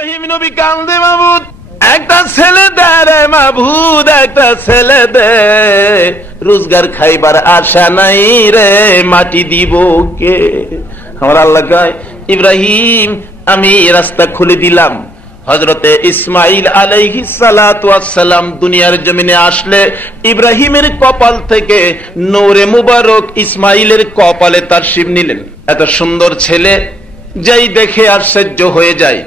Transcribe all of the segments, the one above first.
ইব্রাহিম নবী কান্দে, মাবুদ একটা ছেলে দে রে মাবুদ, একটা ছেলে দে, রোজগার খাইবার আশা নাই রে, মাটি দিব কে? আমার আল্লাহ কয়, ইব্রাহিম আমি রাস্তা খুলে দিলাম। হযরতে ইসমাইল আলাইহিস সালাতু ওয়াস সালাম দুনিয়ার জমিনে আসলে ইব্রাহিমের কপাল থেকে নূরে মুবারক ইসমাইলের কপালে তাশরীফ নিলেন। এত সুন্দর ছেলে যেই দেখে আশ্চর্য হয়ে যায়।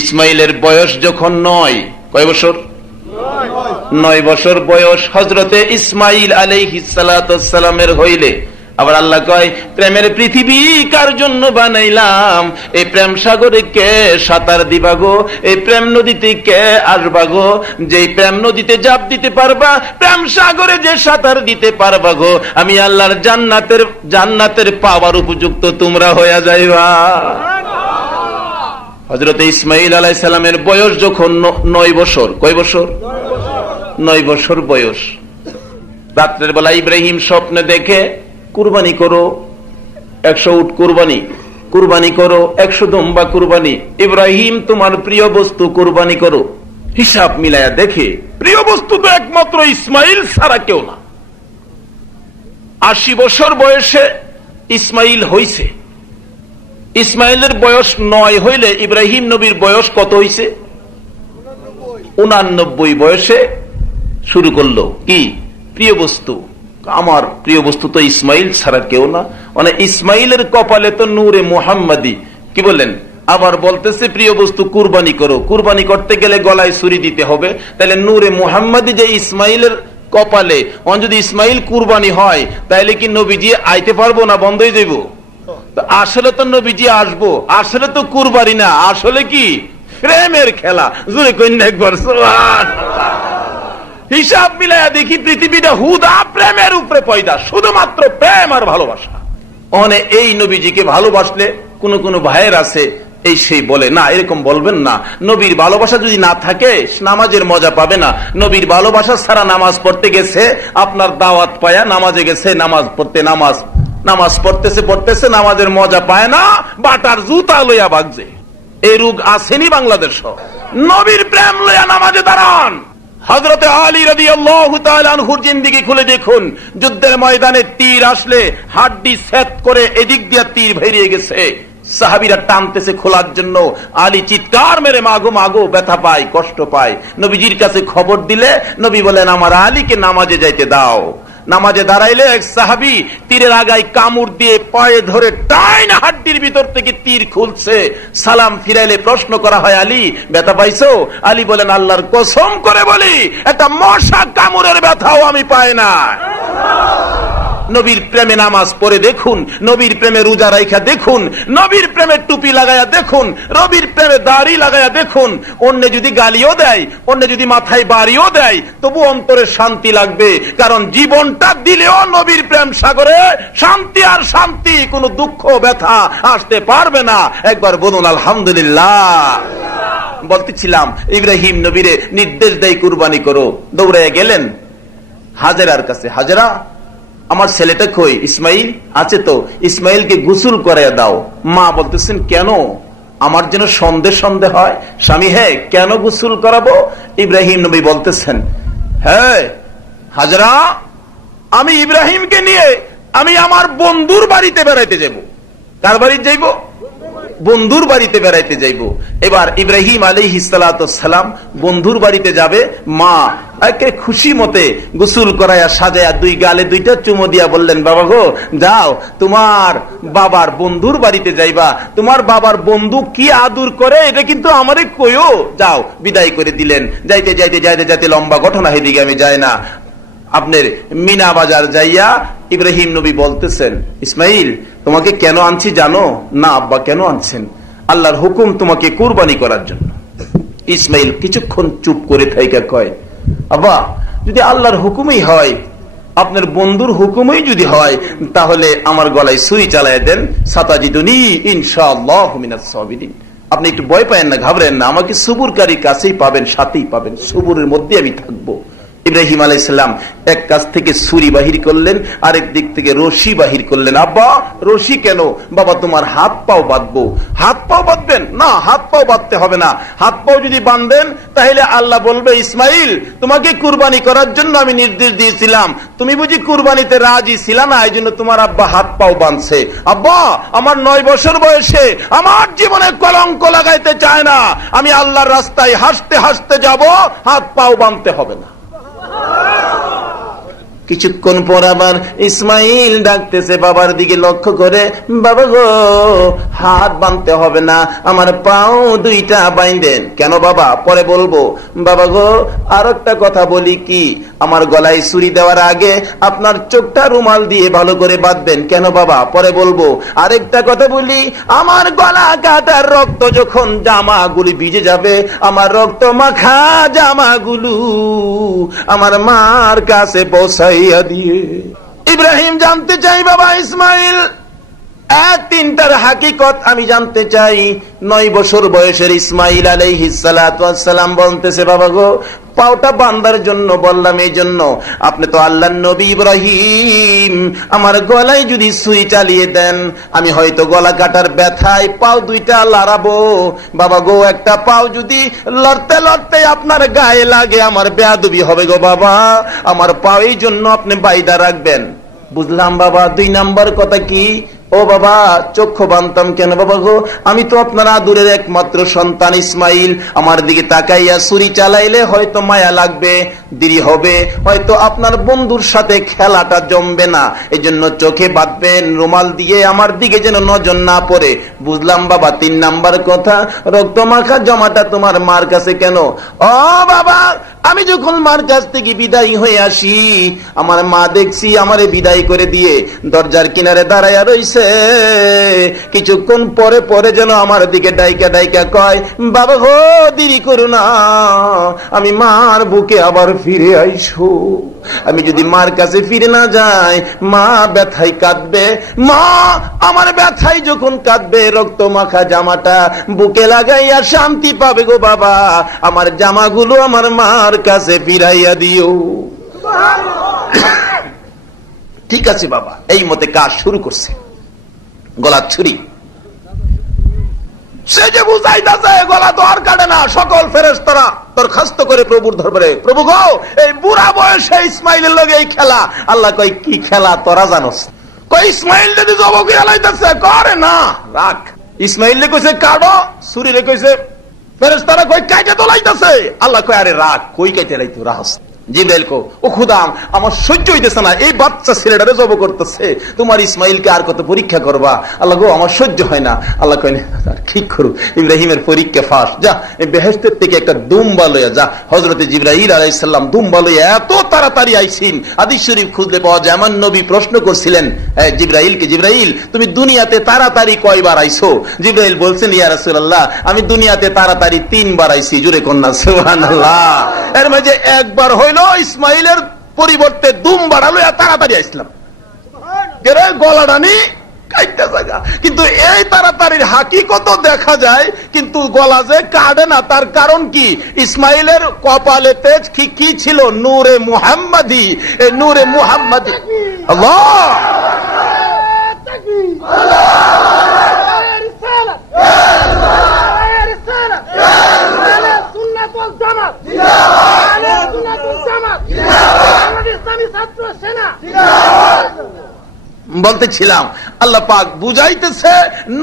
ইসমাইলের বয়স যখন 9, কয় বছর? 9 বছর বয়স হযরতে ইসমাইল আলাইহিস সালাতু ওয়াস সালামের হইলে আবার আল্লাহ কয়, প্রেমের পৃথিবী কার জন্য বানাইলাম? এই প্রেম সাগরে কে সাঁতার দিবা গো? এই প্রেম নদীতে কে আসবা গো? যেই প্রেম নদীতে জাপ দিতে পারবা, প্রেম সাগরে যে সাঁতার দিতে পারবা গো, আমি আল্লাহর জান্নাতের পাওয়ার উপযুক্ত তোমরা হইয়া যাইবা। হযরতে ইসমাইল আলাইহিস সালামের বয়স যখন 9 বছর, কয় বছর? 9 বছর বয়স। রাত্রের বেলা ইব্রাহিম স্বপ্নে দেখে, কুরবানি করো 100 উট, কুরবানি করো 100 দুম্বা কুরবানি। ইব্রাহিম তোমার প্রিয় বস্তু কুরবানি করো। হিসাব মিলায়া দেখে প্রিয় বস্তু তো একমাত্র ইসমাইল ছাড়া কেউ না। 80 বছর বয়সে ইসমাইল হইছে। ইসমাইলের বয়স 9 হইলে ইব্রাহিম নবীর বয়স কত হইছে? 89 বয়সে শুরু করলো কি? প্রিয় বস্তু। আমার প্রিয় বস্তু তো ইসমাইল ছাড়া কেউ না। মানে ইসমাইলের কপালে তো নূরে মুহাম্মাদি। কি বলেন? আবার বলতেছে প্রিয় বস্তু কুরবানি করো। কুরবানি করতে গেলে গলায় ছুরি দিতে হবে। তাহলে নূরে মুহাম্মাদি যে ইসমাইলের কপালে, যদি ইসমাইল কুরবানি হয় তাহলে কি নবীজি আইতে পারবো না? বন্ধ হয়ে যাইব? আসলে তো নবীজি আসবো, আসলে তো কুরবানি না, আসলে কি প্রেমের খেলা। জোরে কন্যা একবার সুবহানাল্লাহ। হিসাব মিলায়া দেখি পৃথিবীটা হুদা প্রেমের উপরে পয়দা, শুধুমাত্র প্রেম আর ভালোবাসা। এই নবীজিকে ভালোবাসলে কোন ভাইয়ের আছে এই সেই বলে না, এরকম বলবেন না। নবীর ভালোবাসা যদি না থাকে নামাজের মজা পাবে না। নবীর ভালোবাসা ছাড়া নামাজ পড়তে গেছে, আপনার দাওয়াত পায়া নামাজে গেছে, নামাজ পড়তেছে নামাজের মজা পায় না, বাটার জুতা লইয়া ভাগছে। এই রোগ আসেনি বাংলাদেশ। নবীর প্রেম লইয়া নামাজে দাঁড়ান। হযরতে আলী রাদিয়াল্লাহু তাআলা আনহুর জিন্দেগি খুলে দেখুন। যুদ্ধের ময়দানে তীর আসলে হাড্ডি ছেদ করে এদিক দিয়ে তীর বেরিয়ে গেছে, সাহাবীরা টানতেছে খোলার জন্য। আলী চিৎকার মেরে মাগো মাগো, ব্যথা পায়, কষ্ট পায়। নবীজির কাছে খবর দিলে নবী বলেন, আমার আলীকে নামাজে যাইতে দাও। নামাজে দাঁড়াইলে এক সাহাবী তীরের আগায় কামড় দিয়ে পায়ে ধরে টাইনা হাড্ডির ভিতর থেকে তীর খুলছে। সালাম ফিরাইলে প্রশ্ন করা হয়, আলী ব্যথা পাইছো? আলী বলেন, আল্লাহর কসম করে বলি একটা মশা কামড়ের ব্যথাও আমি পাই না। নবীর প্রেমে নামাজ পড়ে দেখুন, নবীর প্রেমে রোজা রাখা দেখুন, নবীর প্রেমে টুপি লাগায়া দেখুন, নবীর প্রেমে দাড়ি লাগায়া দেখুন। অন্য যদি গালিও দেয়, অন্য যদি মাথায় বাড়িও দেয়, তবু অন্তরে শান্তি লাগবে। কারণ জীবনটা দিলেও নবীর প্রেম সাগরে শান্তি আর শান্তি, কোনো দুঃখ ব্যথা আসতে পারবে না। একবার বলুন আলহামদুলিল্লাহ। বলতেছিলাম ইব্রাহিম নবীরে নির্দেশ দেয় কুরবানি করো। দৌড়ে গেলেন হাজেরার কাছে, হাজেরা আমার ছেলেটা কই? ইসমাইল আছে তো, ইসমাইলকে গোসল করাইয়া দাও। মা বলতেছেন, কেন? আমার যেন সন্দেহ হয়। স্বামী, হ্যাঁ কেন গোসল করাবো? ইব্রাহিম নবী বলতেছেন, হ্যাঁ হাজরা, আমি ইব্রাহিমকে নিয়ে আমি আমার বন্ধুর বাড়িতে বেড়াইতে যাব। কার বাড়িতে যাইব? বন্ধুর বাড়িতে বেড়াইতে যাইব। এবার ইব্রাহিম আলাইহিস সালাতু ওয়াস সালাম বন্ধুর বাড়িতে যাবে। মা একে খুশি মতে গোসল করাইয়া সাজায়া 2 গালে 2টা চুমো দিয়া বললেন, বাবা গো যাও, তোমার বাবার বন্ধুর বাড়িতে যাইবা। তোমার বাবার বন্ধু কি আদর করে এটা কিন্তু আমারে কইও। যাও, বিদায় করে দিলেন। যাইতে লম্বা ঘটনা, হেদিকে আমি যাই না। আপনার মিনা বাজার যাইয়া ইব্রাহিম নবী বলতেছেন, ইসমাইল তোমাকে কেন আনছি জানো? না আব্বা, কেন আনছেন? আল্লাহর হুকুম তোমাকে কুরবানি করার জন্য। ইসমাইল কিছুক্ষণ চুপ করে থাইকা কয়, আব্বা যদি আল্লাহর হুকুমই হয়, আপনার বন্ধুর হুকুমই যদি হয়, তাহলে আমার গলায় ছুরি চালায় দেন। সাতাজিদুনি ইনশাআল্লাহু মিনাস সাবিরিন। আপনি একটু ভয় পায়েন না, ঘাবড়েন না, আমাকে সবুরকারীর কাছেই পাবেন, সাথেই পাবেন, সবুরের মধ্যে আমি থাকবো। ইব্রাহিম আলাইহিস সালাম এক কাছ থেকে ছুরি বাহির করলেন, আরেক দিক থেকে রশি বাহির করলেন। আব্বা রশি কেন? বাবা তোমার হাত পাও বাঁধবো। হাত পাও বাঁধবে বাঁধবেন না, হাত পাও বাঁধতে হবে না। হাত পাও যদি বাঁধেন তাহলে আল্লাহ বলবে, ইসমাইল তোমাকে কুরবানি করার জন্য আমি নির্দেশ দিয়েছিলাম, তুমি বুঝি কুরবানিতে রাজি ছিল না, এই জন্য তোমার আব্বা হাত পাও বাঁধছে। আব্বা আমার 9 বছর বয়সে আমার জীবনে কলঙ্ক লাগাইতে চায় না, আমি আল্লাহর রাস্তায় হাসতে হাসতে যাব, হাত পাও বাঁধতে হবে না। কিছুক্ষণ পর আবার ইসমাইল ডাকতেছে বাবার দিকে লক্ষ্য করে, বাবা গো হাত বাঁধতে হবে না, আমার পাও 2টা বাইন্ধেন। কেন বাবা? পরে বলবো। বাবা গো আর একটা কথা বলি কি, আমার গলায় ছুরি দেওয়ার আগে আপনার চোখটা রুমাল দিয়ে ভালো করে বাঁধবেন। কেন বাবা? পরে বলবো। আরেকটা কথা বলি, আমার গলা কাটার রক্ত যখন জামাগুলি ভিজে যাবে, আমার রক্ত মাখা জামাগুলো আমার মার কাছে পৌঁছাইয়া দিয়ে। ইব্রাহিম জানতে চাই, বাবা ইসমাইল 3টার হাকিকত আমি জানতে চাই। 9 বছর বয়সের ইসমাইল আলাইহিস সালাতু ওয়াস সালাম বলতেছে, বাবা গো পাওটা বান্দার জন্য বললাম, এই জন্য আপনি তো আল্লাহর নবী ইব্রাহিম, আমার গলায় যদি সুই চালিয়ে দেন আমি হয়তো গলা কাটার ব্যথায় পাও 2টা লড়াবো। বাবা গো একটা পাও যদি লড়তে লড়তে আপনার গায়ে লাগে আমার বেয়াদবি হবে গো বাবা, আমার পাও এই জন্য আপনি বাইদা রাখবেন। বুঝলাম বাবা। 2 নাম্বার কথা কি? ও বাবা চক্ষু বানতাম কেন বাবা গো, আমি তো আপনার আদুরের একমাত্র সন্তান ইসমাইল, আমার দিকে তাকাইয়া ছুরি চালাইলে হয়তো মায়া লাগবে, দেরি হবে, হয়তো আপনার বন্ধুর সাথে খেলাটা জমবে না, এজন্য চোখে বাঁধবেন রুমাল দিয়ে, আমার দিকে যেন নজর না পড়ে। বুঝলাম বাবা। 3 নাম্বার কথা, রক্ত মাখা জামাটা তোমার মার কাছে কেন? ও বাবা আমি যখন মার কাছ থেকে বিদায় হয়ে আসি, আমার মা দেখছি আমারে বিদায় করে দিয়ে দরজার কিনারে দাঁড়াইয়া রইছে, কিছুক্ষণ পরে পরে যেন আমার দিকে ডাইকা ডাইকা কয়, বাবা গো দেরি করো না, আমি মার বুকে আবার ফিরে আইসো। আমি যদি মার কাছে ফিরে না যাই মা ব্যথায় কাঁদবে, মা আমার ব্যথায় যখন কাঁদবে রক্ত মাখা জামাটা বুকে লাগাইয়া শান্তি পাবে গো বাবা, আমার জামাগুলো আমার মার কাছে ফিরাইয়া দিও। ঠিক আছে বাবা। এই মতে কাজ শুরু করছে। গলার ছুরি সে যে বুঝাইতেছে গলা তো আর কাটে না, সকল ফেরেশতারা দরখাস্ত করে প্রভুর দরবারে, প্রভু গো এই বুড়া বয়সে ইসমাইলের লগে এই খেলা। আল্লাহ কয় কি খেলা তোরা জানোস? কই ইসমাইল যদি জবাব লাইতেছে করে না রাখ। ইসমাইল কইছে কাটো, ছুরি রে কইছে ফেরেশতারা কই কাইতে তো লাইতেছে। আল্লাহ কয় আরে রাখ, কই কাইতে লাইতো রাখ। জিব্রাইল কো ও খুদাম আমার সহ্য হইতেছে না, এই বাচ্চা ছেলেটারে জব করতেছে, তোমার ইসমাইলকে আর কত পরীক্ষা করবা? আল্লাহ গো আমার সহ্য হয় না। আল্লাহ কয় ঠিক করু, ইব্রাহিমের পরীক্ষা ফাঁস, যা বেহেশতের থেকে একটা দুম্বা লইয়া যা। হযরতে জিবরাইল আলাইহিস সালাম দুম্বা লইয়া এত তাড়াতাড়ি আইছেন, হাদিস শরীফ খুঁজলে পাওয়া যায় আমার নবী প্রশ্ন করছিলেন জিবরাইলকে, জিবরাইল তুমি দুনিয়াতে তাড়াতাড়ি কয়বার আইছো? জিবরাইল বলছেন ইয়া রাসূলুল্লাহ আমি দুনিয়াতে তাড়াতাড়ি 3 বার আইছি। জোরে কন্যা সুবহানাল্লাহ। এর মাঝে একবার হইল ইসমাইলের পরিবর্তে দুম বাড়ালো, তাড়াতাড়ি আসলাম গলাডানি কাইটা জায়গা। কিন্তু এই তাড়াতাড়ির হাকিকত দেখা যায়, কিন্তু গলা যে কাটে না তার কারণ কি? ইসমাইলের কপালে তেজ কি ছিল? নূরে মুহাম্মাদি। এই নূরে মুহাম্মাদি আল্লাহ বলতেছিলাম আল্লাহ পাক বুঝাইতেছে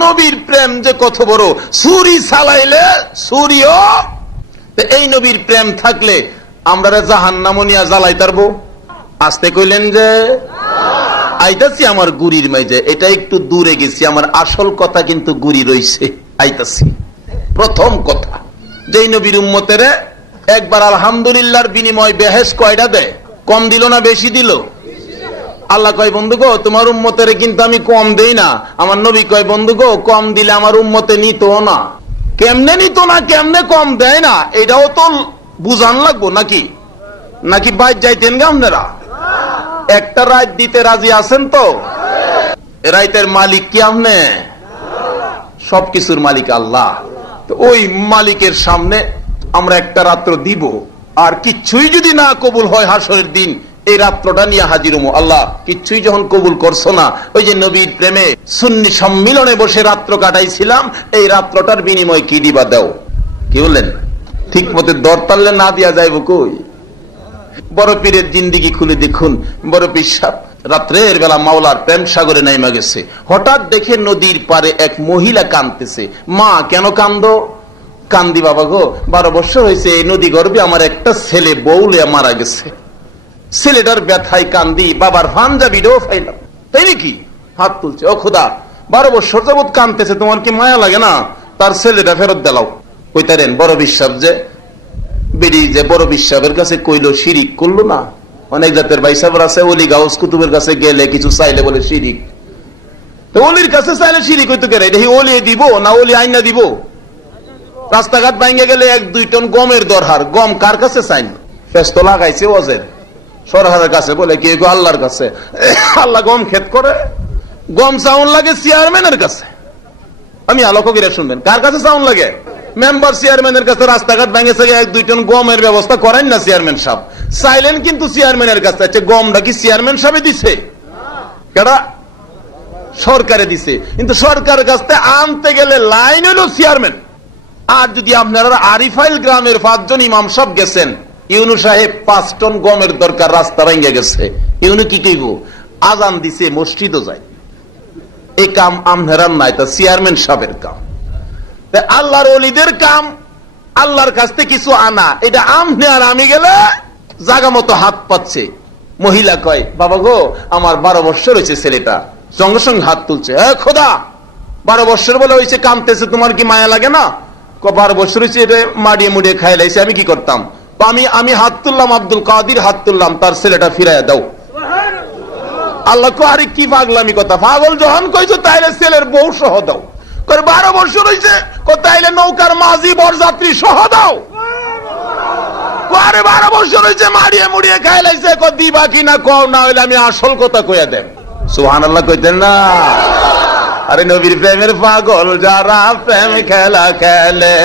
নবীর প্রেম যে কত বড়। ছুরি চালাইলে ছুরিও, এই নবীর প্রেম থাকলে আমরা জাহান্নামও নিয়া জ্বালাই পারবো। আসতে কইলেন যে আইতাছি আমার গুড়ির মাঝে, এটা একটু দূরে গেছি, আমার আসল কথা কিন্তু গুড়ি রইছে, আইতাছি। প্রথম কথা, যেই নবীর উম্মতের একবার আলহামদুলিল্লাহর বিনিময় বেহেশত কয়টা দেয়? কম দিল না বেশি দিল? আল্লাহ কয় বন্ধু গো তোমার উম্মতের কিন্তু আমি কম দেই না। আমার নবী কয় বন্ধু গো কম দিলে আমার উম্মতে নিত না। কেমনে নিত না, কেমনে কম দেয় না, এটাও তো বুঝান লাগবো নাকি? নাকি বাইর যাইতেন গে আপনারা? একটা রাত দিতে রাজি আছেন তো? রাইতের মালিক কি আপনি? সবকিছুর মালিক আল্লাহ। তো ওই মালিকের সামনে আমরা একটা রাত্র দিব, আর কিচ্ছুই যদি না কবুল হয় হাসরের দিন এই রাত্রটা নিয়ে হাজির হমু। আল্লাহ কিচ্ছুই যখন কবুল করছো না, ওই যে নবীর প্রেমে সুন্নি সম্মিলনে বসে রাত্র কাটাইছিলাম, এই রাত্রটার বিনিময় কি দিবা দাও। কি বললেন? ঠিক মতো দর তাল্লে না দিয়া যাইব কই? বড় পীরের জিন্দিগি খুলে দেখুন, বড় পীর সাহেব রাত্রের বেলা মাওলার প্রেম সাগরে নাইমা গেছে। হঠাৎ দেখে নদীর পারে এক মহিলা কাঁদতেছে। মা কেন কান্দো? কান্দি বাবা গো, 12 বছর হয়েছে এই নদী গর্ভে আমার একটা ছেলে বউলে মারা গেছে। ছেলেটার ব্যথায় কান্দি, বাবার পাঞ্জাবিটাও ফাইলাম। তাই নাকি? হাত তুলছে। ও খোদা, 12 বছর যাবৎ কান্দতেছে, তোমার কি মায়া লাগে না? তার ছেলেটা ফেরত দিলাও। কইতারেন বড় বিশ্বাস যে বেরি যে বড় বিশ্বাসের কাছে কইলো শিরিক করলো না। অনেক জাতের ভাইসাবর আছে, ওলি গাউস কুতুবের কাছে গেলে কিছু চাইলে বলে শিরিক। তো ওলির কাছে চাইলে শিরিক হইতো কেন? এটা ওলি দিব না ওলি আইনা দিব? রাস্তাঘাট ভাঙ্গে গেলে 1-2 টন গমের দরকার, গম কার কাছে চাইন? ফেস্ত লাগাইছে ওজের সরকারের কাছে, বলে কি আল্লাহর কাছে। আল্লাহ গম ক্ষেত করে, গম চাউন লাগে চেয়ারম্যানের কাছে। আমি আলোক করে শুনবেন, কার কাছে চাউন লাগে? মেম্বার চেয়ারম্যানের কাছে। রাস্তাঘাট ভেঙেছে, 1-2 টন গমের ব্যবস্থা করেন না চেয়ারম্যান সাহেব? চাইলেন কিন্তু চেয়ারম্যানের কাছে। আচ্ছা, গমটা কি চেয়ারম্যান সাহেব দিছে? কেডা? সরকারে দিছে। কিন্তু সরকারের কাছে আনতে গেলে লাইন হইল চেয়ারম্যান। আর যদি আপনারা আরিফাইল গ্রামের 5 জন ইমাম সাহেব গেছেন, ইউনু সাহেব 5 টন গমের দরকার, রাস্তা ভেঙে গেছে, ইউনু কি কইব? আজান দিছে, মসজিদও যায়। এই কাম আপনারা নাই, তা চেয়ারম্যান সাহেবের কাম। আল্লাহর ওলিদের কাম আল্লাহর কাছ থেকে কিছু আনা, এটা আমনে আর আমি গেলে জাগা মতো হাত পাচ্ছে। মহিলা কয়, বাবা গো, আমার 12 বছর হয়েছে ছেলেটা। সঙ্গে সঙ্গে হাত তুলছে। খোদা, 12 বছর বলে হয়েছে, কামতেছে, তোমার কি মায়া লাগে না? 12 বছর হয়েছে, এটা মাড়িয়ে মুড়িয়ে খাই লাইছে, আমি কি করতাম? আমি হাত তুললাম, আব্দুল কাদির হাত তুললাম, তার ছেলেটা ফিরাইয়া দাও। আল্লাহ কো, আরে কি পাগলামি কথা, পাগল যখন কইছো তাইলে ছেলের বউ সহ দাও। 12 বছর হয়েছে, তাইলে নৌকার মাঝি বরযাত্রী সহ দাও। 12 বছর হয়েছে, মারিয়ে মুড়িয়ে খাই লাইছে, দিবা কিনা কও, না হইলে আমি আসল কথা কইয়া দেন। সুবহানাল্লাহ কইতেন না? আরে নবীর প্রেমের পাগল যারা, প্রেম খেলা খেলে,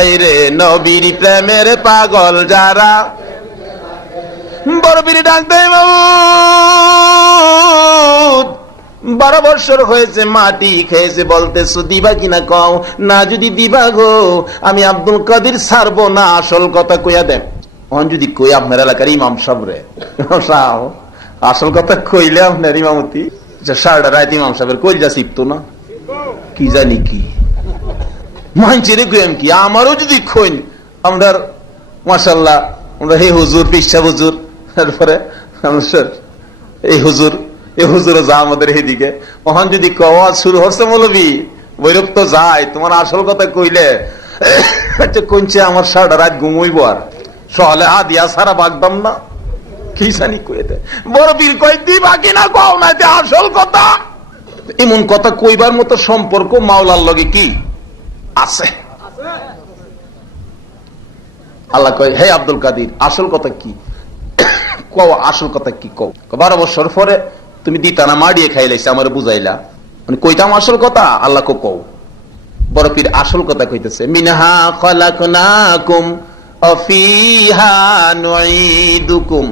এই রে নবীর প্রেমের পাগল যারা। বড় পীর ডাক দেয়, 12 বছর হয়েছে, মাটি খেয়েছে, বলতেছো দিবা কিনা কও, না যদি দিবা গো, আমি আব্দুল কাদির ছাড়বো না, আসল কথা কইয়া দেন। যদি কই আপনার এলাকার ইমাম সাহেব রে, আসল কথা কইলে আপনার ইমামতি সারাটা রাত ইমাম সাহেবের কইলজা শিখতো না, কি জানি কি মানছিরে কইম কি। আমারও যদি কইন, আমরা মাশাআল্লাহ, আমরা হে হুজুর, পিসা হুজুর, তারপরে এই হুজুর, এই হুজুরও যা আমাদের এদিকে। ওখান যদি কওয়া শুরু হচ্ছে, মৌলবী বৈরব তো যায়, তোমার আসল কথা কইলে কইছে আমার সারাটা রাত ঘুমইব, আর সহলে দিয়া সারা বাগদাম না, কি জানি কয়ে দেয়। বড় পীর কয়, দিবা কিনা কও, না আসল কথা। এমন কথা কইবার মতো সম্পর্ক মাওলার লগে কি আছে? আল্লাহ কয়, হে আব্দুল কাদির, আসল কথা কি কও, আসল কথা কি কও। 12 বছর পরে তুমি দিতা না, মাড়িয়ে খাইলাইছে, আমার বুঝাইলা, মানে কইতাম আসল কথা। আল্লাহ কও। বড় পীর আসল কথা কইতেছে, মিনহা খালাকনাকুম ওয়া ফিহা নুঈদুকুম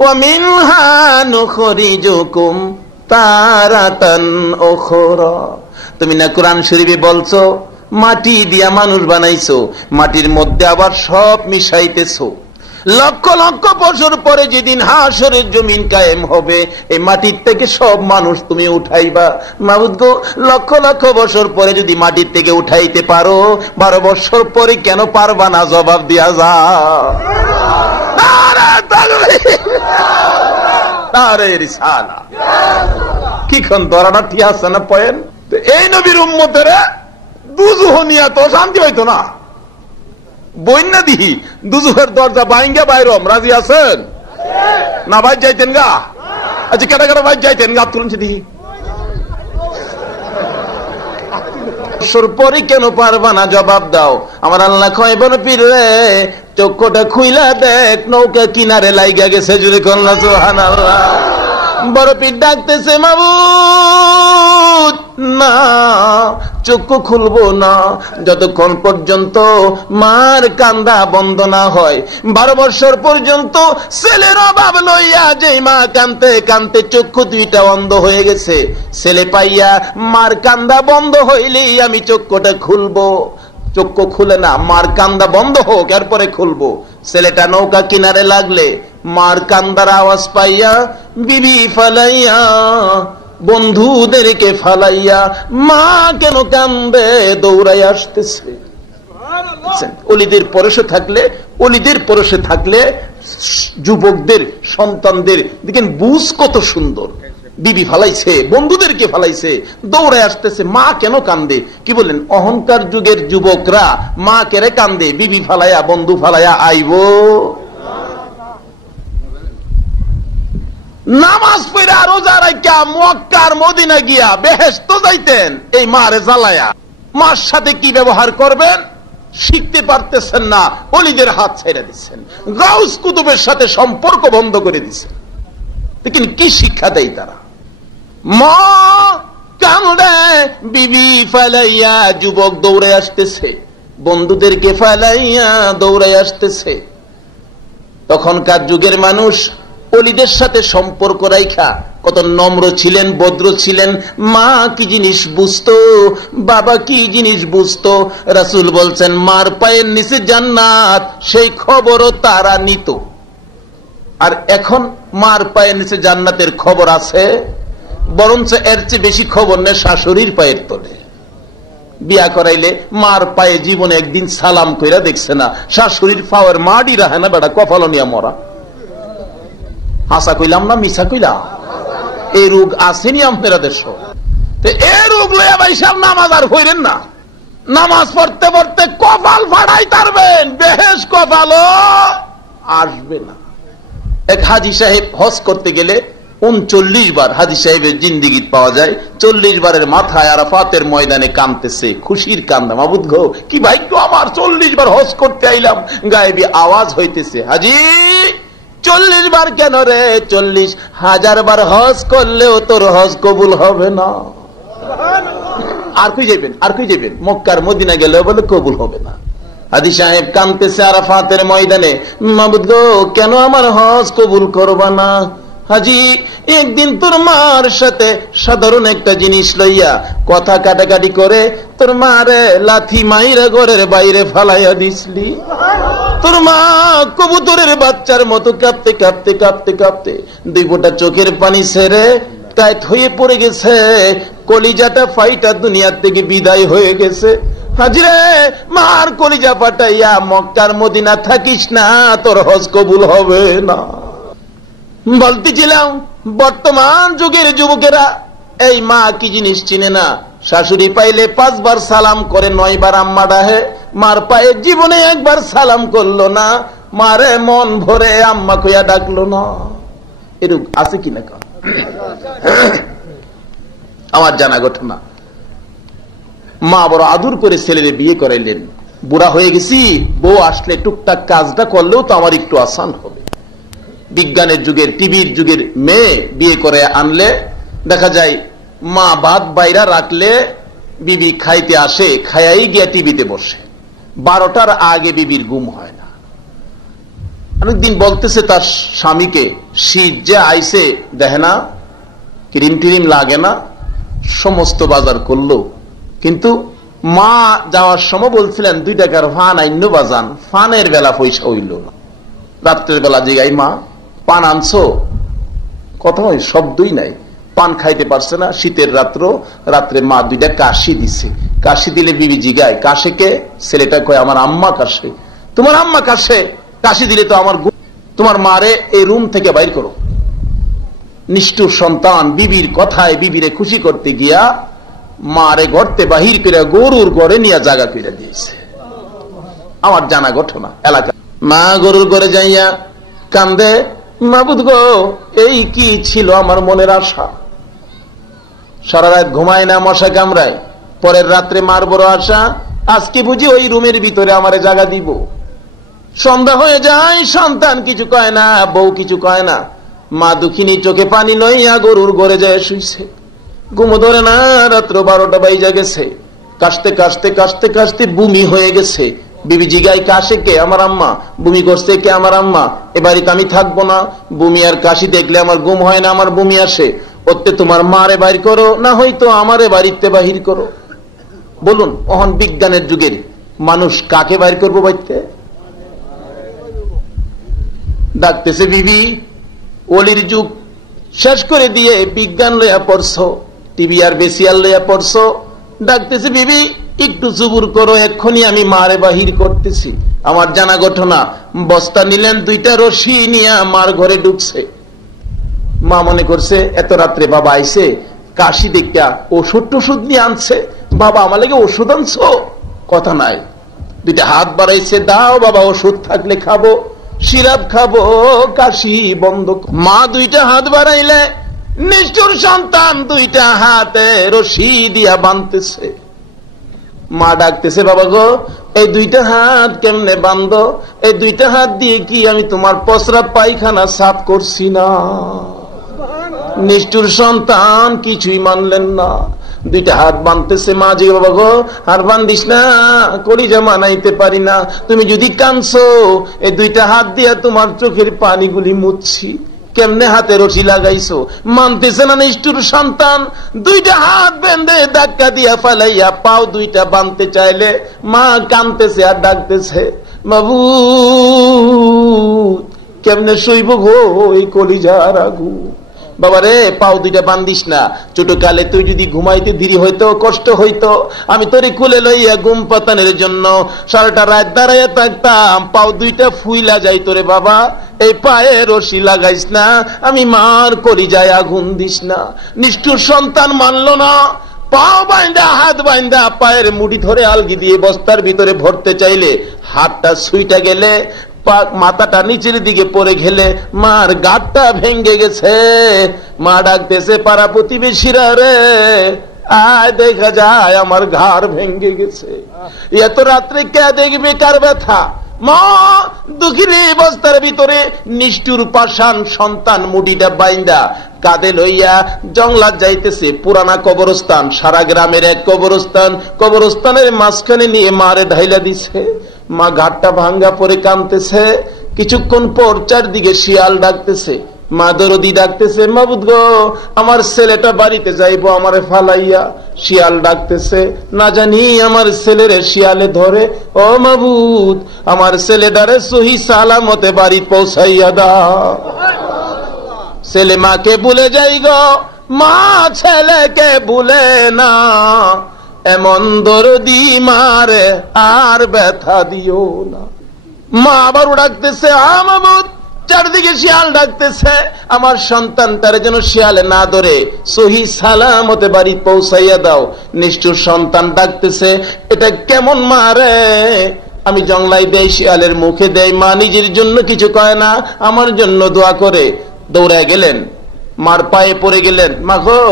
ওয়া মিনহা নুখরিজুকুম তারাতান উখরা। তুমি না কোরআন শরীফে বলছো, মাটি দিয়া মানুষ বানাইছো, মাটির মধ্যে আবার সব মিশাইতেছো। লক্ষ লক্ষ বছর পরে যেদিন হাসরের জমিন কায়েম হবে, এই মাটির থেকে সব মানুষ তুমি উঠাইবা। মাবুদ গো, লক্ষ লক্ষ বছর পরে যদি মাটির থেকে উঠাইতে পারো, 12 বছর পরে কেন পারবা না? জবাব দিয়া যা। কিখন ধরাটা ঠিক আছে না? পয়েন এই নবীর উম্মতের দুজুহ নিয়া তো শান্তি হইতো না। বন্যা দিহি দুজুহের দরজা বাইঙ্গা বাইরম, রাজি আছেন না? ভাই যাইতেন গা? আচ্ছা, কেটা কেটা ভাই যাইতেন গা? তুলুন দিহি পরে কেন পারবা না? জবাব দাও। আমার আল্লাহ কয়, বড় পীর রে, চক্ষুটা খুইলা দেখ, নৌকা কিনারে লাইগা গেছে। জুড়ে কন্যা সুবহানাল্লাহ। বড় পীর ডাকতেছে, মাবুদ না, চক্ষু খুলবো না যতক্ষণ পর্যন্ত মার কান্দা বন্ধ না হয়। 12 বছর পর্যন্ত ছেলের অভাব লইয়া যে মা কানতে কানতে চক্ষু দুইটা অন্ধ হয়ে গেছে, ছেলে পাইয়া মার কান্দা বন্ধ হইলেই আমি চক্ষুটা খুলবো। চক্ষু খুলে না, মার কান্দা বন্ধ হোক এরপরে খুলবো। ছেলেটা নৌকা কিনারে লাগলে মার কান্দার আওয়াজ পাইয়া বিবি ফালাইয়া বন্ধুদেরকে ফালাইয়া মা কেন কান্দে দৌড়াই আসতেছে। অলিদের পরশে থাকলে যুবকদের সন্তানদের দেখেন বুঝ কত সুন্দর। বিবি ফালাইছে, বন্ধুদেরকে ফালাইছে, দৌড়ে আসতেছে, মা কেন কান্দে? কি বলেন, অহংকার যুগের যুবকরা মা কেড়ে কান্দে, বিবি ফালাইয়া বন্ধু ফালাইয়া আইব। নামাজ পড়ে রোজা রাখা মক্কার মদিনা গিয়া বেহেশত যাইতেন এই মারে জ্বালায়া। মার সাথে কি ব্যবহার করবেন শিখতে পারতেছেন না, ওলিদের হাত ছেড়ে দিচ্ছেন, গাউস কুতুবের সাথে সম্পর্ক বন্ধ করে দিচ্ছেন। দেখেন কি শিক্ষা দেয় তারা। মা কান্দে, বিবি ফালাইয়া যুবক দৌড়ে আসতেছে, বন্ধুদেরকে ফালাইয়া দৌড়ে আসতেছে। তখনকার যুগের মানুষ অলিদের সাথে সম্পর্ক রাইখা কত নম্র ছিলেন, ভদ্র ছিলেন। মা কি জিনিস বুঝতো, বাবা কি জিনিস বুঝতো। রাসূল বলছেন মার পায়ের নিচে জান্নাত, সেই খবরও তারা নিত। আর এখন মার পায়ের নিচে জান্নাতের খবর আছে, বরঞ্চ এর চেয়ে বেশি খবর নেই শাশুড়ির পায়ের তলে। বিয়া করাইলে মার পায়ে জীবনে একদিন সালাম কইরা দেখছে না, শাশুড়ির পাওয়ার মাডি রাহে না, বেটা কপাল নিয়া মরা। হাসা কইলাম না মিশা কইলাম? এই রোগ আসেনি আপনারা দেশ। এই রোগ লইয়া ভাই সব নামাজ আর হইলেন না। নামাজ পড়তে পড়তে কপাল ফাড়াই তারবেন, বেহেশ কপালও আসবে না। এক হাজী সাহেব হজ করতে গেলে 39 বার হাজী সাহেবের জিন্দিগি পাওয়া যায়। 40 বারের মাথায় আরাফাতের ময়দানে কাঁদতেছে, খুশির কান্দা। মাবুদ গো কি ভাগ্য আমার, 40 বার হজ করতে আইলাম। গায়েবী আওয়াজ হইতেছে, হাজী 40 বার কেন রে, 40,000 বার হজ করলেও তোর হজ কবুল হবে না। আর কই যাবেন, মক্কার মদিনা গেলেও বলে কবুল হবে না। হাজী সাহেব কাঁদতেছে আরাফাতের ময়দানে, মাবুদ গো কেন আমার হজ কবুল করবা না? হাজী একদিন তোর মার সাথে সাধারণ একটা জিনিস লইয়া কথা কাটাকাটি করে তোর মারে লাথি মাইরা ঘরের বাইরে ফালাইয়া দিসলি। তোর মা কবুতরের বাচ্চার মতো কাঁপতে কাঁপতে কাঁপতে কাঁপতে 2 ফোঁটা চোখের পানি ছেড়ে টাইট হয়ে পড়ে গেছে, কলিজাটা ফাইটা দুনিয়ার থেকে বিদায় হয়ে গেছে। হাজরে মার কলিজা ফাটাইয়া মক্কার মদিনা থাকিস না, তোর হজ কবুল হবে না। বলতেছিলাম বর্তমান যুগের যুবকেরা এই মা কি জিনিস চিনে না। শাশুড়ি পাইলে 5 বার সালাম করে, 9 বার আম্মা ডাহে। মার পায়ে জীবনে একবার সালাম করলো না, মারে মন ভরে আম্মা কইয়া ডাকলো না। এরূপ আছে কিনা? আমার জানা ঘটনা। মা বড় আদর করে ছেলের বিয়ে করাইলেন। বুড়া হয়ে গেছি, বউ আসলে টুকটাক কাজটা করলেও তো আমার একটু আসান হবে। বিজ্ঞানের যুগের, টিভির যুগের মেয়ে বিয়ে করে আনলে দেখা যায় মা ভাত বাইরা রাখলে বিবি খাইতে আসে, খাইয়াই গিয়া টিভিতে বসে। 12টার আগে বিবির ঘুম হয় না। অনেকদিন বলতেছে তার স্বামীকে, শীত যে আইসে দেখে না, ক্রিম টিরিম লাগে না, সমস্ত বাজার করলো। কিন্তু মা যাওয়ার সময় বলছিলেন 2 টাকার ফান আইন্য বাজান, ফানের বেলা পয়সা হইল না। রাত্রের বেলা জিগাই, মা পান আনছো? কথা হয় শব্দই নাই, পান খাইতে পারছে না। শীতের রাত্রে মা 2টা কাশি দিছে। কাশি দিলে বিবি জিগায়, কাশে কে? ছেলেটা কয় আমার আম্মা কাশে। তোমার আম্মা কাশে? কাশি দিলে তো আমার, তোমার মারে এই রুম থেকে বাইর করো। নিষ্ঠুর সন্তান বিবির কথায় বিবিরে খুশি করতে গিয়া মারে গড়তে বাহির করে গরুর গড়ে নিয়ে জায়গা করে দিয়েছে। আমার জানা ঘটনা এলাকা। মা গরুর গড়ে যাইয়া কান্দে, মাবুদ গো এই কি ছিল আমার মনের আশা। সারা রাত ঘুমায় না, মশা কামড়ায়। পরের রাত্রে মার বড় আশা, আজকে বুঝি ওই রুমের ভিতরে আমারে জায়গা দিব। সন্ধ্যা হয়ে যায়, সন্তান কিছু কয় না, বউ কিছু কয় না। মা দুঃখিনী চোখে পানি লইয়া গরুর ঘরে যায় শুইছে। ঘুম ধরে না, রাত্র 12টা বাইজা গেছে, কাশতে কাশতে কাশতে কাশতে বমি হয়ে গেছে। বিবি জিগাই, কাশে কে? আমার আম্মা। বমি করছে কে? আমার আম্মা। এ বাড়িতে আমি থাকবো না, বমি আর কাশি দেখলে আমার ঘুম হয় না, আমার বমি আসে। ওতে তোমার মারে বাইর করো, না হয়তো আমারে বাড়িতে বাহির করো। বলুন, অহন বিজ্ঞানের যুগের মানুষ কাকে বাইর করবো বাড়িতে? ডাকতেছে বিবি, ওলির যুগ শেষ করে দিয়ে বিজ্ঞান লইয়া পড়ছো, টিভি আর বেসিয়াল লইয়া পড়ছো। ডাকতেছে বিবি, একটু জুবুর করো, এক্ষুনি আমি মারে বাহির করতেছি। আমার জানা ঘটনা, বস্তা নিলেন, 2টা রশি নিয়ে মার ঘরে ঢুকছে। মা মনে করছে এত রাত্রে বাবা আইছে, কাশি দেখা ওষুধ টষুধ নিয়ে আনছে, বাবা আমার লাগে ওষুধ আনছো? কথা নাই। 2টা হাত বাড়াইছে, দাও বাবা, ওষুধ থাকলে খাবো, সিরাপ খাবো, কাশি বন্ধ। মা 2টা হাত বাড়াইলে নিষ্ঠুর সন্তান 2টা হাতে রশি দিয়া বাঁধতেছে। মা ডাকতেছে, বাবা গো, এই 2টা হাত কেমনে বান্ধ? এই 2টা হাত দিয়ে কি আমি তোমার পসরা পায়খানা সাফ করছি না? নিষ্ঠুর সন্তান কিছুই মানলেন না, 2টা হাত বাঁধতেছে। মা জি, বাবা গো, আর বান্ধিস না, কলিজা মানাইতে পারি না, তুমি যদি কাঁদছো এই 2টা হাত দিয়া তোমার চোখের পানিগুলি মুছছি। কেমনে হাতে রশি লাগাইছো? মানতেছে না নিষ্ঠুর সন্তান। 2টা হাত বেঁধে ধাক্কা দিয়া ফালাইয়া পাও 2টা বাঁধতে চাইলে মা কাঁদতেছে আর ডাকতেছে, বাবু কেমনে শৈব গো এই কলিজার আগুন। বাবারে, পাও 2টা বান্ধিস না, ছোট কালে তুই যদি ঘুমাইতে দেরি হইতো, কষ্ট হইতো, আমি তোরে কুলে লইয়া ঘুম পাতানের জন্য সারাটা রাত দাঁড়াইয়া থাকতাম, পাও 2টা ফুইলা যাইত রে বাবা। এই পায়ে রশি লাগাইস না, আমি মার কলিজায় আগুন দিস না। নিষ্ঠুর সন্তান মানলো না, পাও বাইন্দা হাত বাইন্দা পায়ের মুড়ি ধরে আলগি দিয়ে বস্তার ভিতরে ভরতে চাইলে হাতটা ছুইটা গেলে, মাথাটা নিচের দিকে পড়ে গেলে মার গাঁটটা ভেঙ্গে গেছে। মা ডাকতেছে, পাড়া প্রতিবেশীরা রে, আয় দেখা যায় আমার ঘাড় ভেঙ্গে গেছে। এত রাত্রে কে দেখবে কার ব্যথা? মা দুঃখিনী বস্তার ভিতরে নিষ্ঠুর পাষাণ সন্তান মুডিটা বাইন্দা কাঁধে লইয়া জংলাত যাইতেছে। পুরানা কবরস্থান, সারা গ্রামের এক কবরস্থান, কবরস্থানের মাঝখানে নিয়ে মারে ঢাইলা দিছে। মা ঘাটটা ভাঙ্গা পরে কাঁদতেছে। কিছুক্ষণ পর চারদিকে শিয়াল ডাকতেছে, মা দরদি ডাকতেছে, মাবুদ গো, আমার ছেলেটা বাড়িতে যাইবো আমারে ফালাইয়া। শিয়াল ডাকতেছে, না জানি আমার ছেলেরে শিয়ালে ধরে। ও মাবুদ, আমার ছেলেটারে সহি সালামতে বাড়ি পৌঁছাইয়া দাও। ছেলে মাকে ভুলে যাই গো, মা ছেলেকে ভুলে না, এমন দরদি মারে আর ব্যথা দিও না। মা আবার ডাকতেছে, মাবুদ, চারদিকে শিয়াল ডাকতেছে, আমার সন্তানটারে যেন শিয়ালে না ধরে সহি সালামতে বাড়ি পৌঁছাইয়া দাও। নিষ্ঠুর সন্তান ডাকতেছে, এটা কেমন মারে? আমি জংলাই দেই, শিয়ালের মুখে দেয়, মা নিজের জন্য কিছু কয় না, আমার জন্য দোয়া করে। দৌড়ায় গেলেন, মার পায়ে পড়ে গেলেন, মা গো,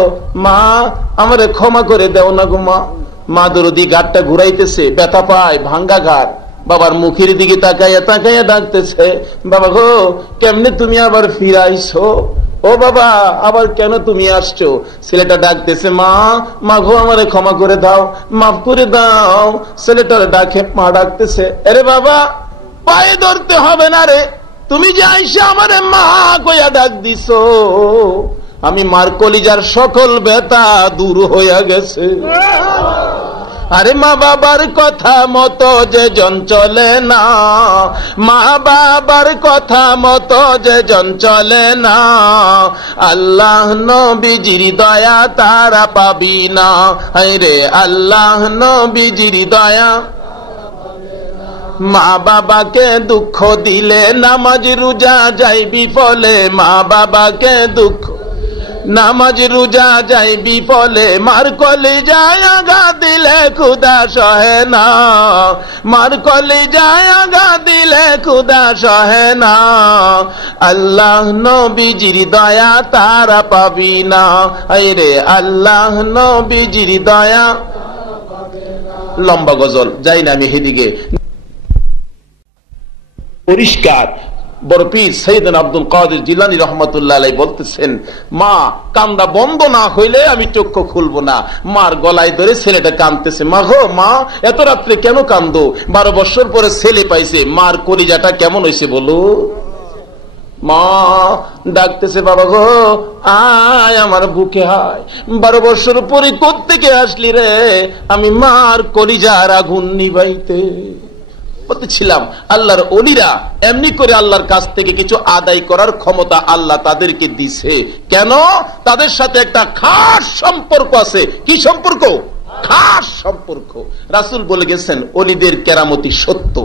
মা আমারে ক্ষমা করে দেও না গো মা। মা দরদি ঘাটটা ঘুরাইতেছে, ব্যথা পায়, ভাঙ্গা ঘাট। বাবার মুখের দিকে তাকাইয়া তাকাইয়া ডাকতেছে, বাবা গো, কেমনে তুমি আবার ফিরাইছো? ও বাবা, আবার কেন তুমি আসছো? ছেলেটা ডাকতেছে, মা, মা গো, আমারে ক্ষমা করে দাও, মাফ করে দাও। ছেলেটার ডাকে মা ডাকতেছে, আরে বাবা, পায়ে ধরতে হবে না রে, তুমি যে আইসা আমারে মা কইয়া ডাক দিছো, আমি মার কলিজার সকল ব্যথা দূর হইয়া গেছে। আরে মা বাবার কথা মতো যে জন চলে না, মা বাবার কথা মতো যে জন চলে না, আল্লাহ নবীজির দয়া তারা পাবি না। হায়রে আল্লাহ নবীজির দয়া। মা বাবাকে দুঃখ দিলে নামাজ রোজা যাই বিফলে, মা বাবাকে দুঃখ নামাজ রোজা যাই বিফলে, মার কলিজায় আঘাত দিলে খুদা সহে না, মার কলিজায় আঘাত দিলে খুদা সহে না, আল্লাহ নবীজির দয়া তারা পাবি না। আরে আল্লাহ নবীজির দয়া। লম্বা গজল, যাই না আমি সেদিকে। পরিষ্কার বড় পীর সাইয়েদনা আব্দুল কাদের জিলানী রাহমাতুল্লাহ আলাইহি বলতেছেন, মা কান্দা বন্ধ না হইলে আমি চক্ষু খুলবো না। মার গলায় ধরে ছেলেটা কাঁদতেছে, মা গো মা এত রাত্রে কেন কান্দো? 12 বছর পরে ছেলে পাইছে, মার কলিজাটা কেমন হয়েছে বলো? মা ডাকতেছে, বাবা গো আয় আমার বুকে আয়, 12 বছর পরে কোত্থেকে আসলি রে? আমি মার কলিজার আগুন নিবাইতে। বলতেছিলাম আল্লাহর ওলিরা এমনি করে আল্লাহর কাছ থেকে কিছু আদায় করার ক্ষমতা আল্লাহ তাদেরকে দিছে। কেন? তাদের সাথে একটা খাস সম্পর্ক আছে। কি সম্পর্ক? খাস সম্পর্ক। রাসূল বলে গেছেন ওলিদের কেরামতি সত্য,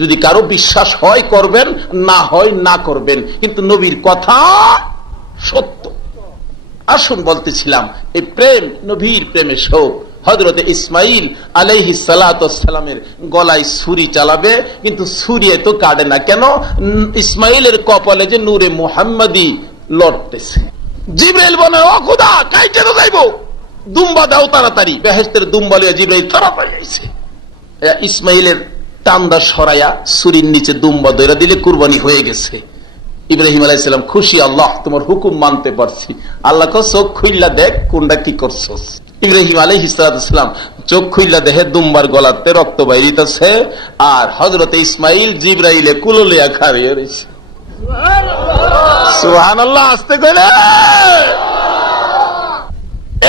যদি কারো বিশ্বাস হয় করবেন, না হয় না করবেন, কিন্তু নবীর কথা সত্য। আসুন বলতেছিলাম এই প্রেম, নবীর প্রেমে শোক। হযরতে ইসমাইল আলাইহিস সালাতু ওয়াস সালামের গলায় ছুরি চালাবে, কিন্তু ছুরি তো কাটে না। কেন? ইসমাইলের কপালে যে নূরে মুহাম্মাদি লড়তেছে। জিবরাইল বলে, ও খোদা কাইতে তো যাইবো, দুম্বা দাও তাড়াতাড়ি। বেহেশতের দুম্বা লিয়ে জিবরাইল তাড়াতাড়ি আইছে। ইসমাইলের টান্দা সরাইয়া ছুরির নিচে দুম্বা দইরা দিলে কুরবানি হয়ে গেছে। ইব্রাহিম আলাইহিস সালাম খুশি, আল্লাহ তোমার হুকুম মানতে পারছি। আল্লাহ কো চোখ খুইলা দেখ কোনটা কি করছস। ইব্রাহিম আলাইহিস সালাম চোখ খুইলা দেখে দুম্বার গলাতে রক্ত বাইরিতেছে, আর হযরতে ইসমাইল জিবরাইলে কুললিয়া খাড়িয়ে রইছে। সুবহানাল্লাহ। আস্তে কইলে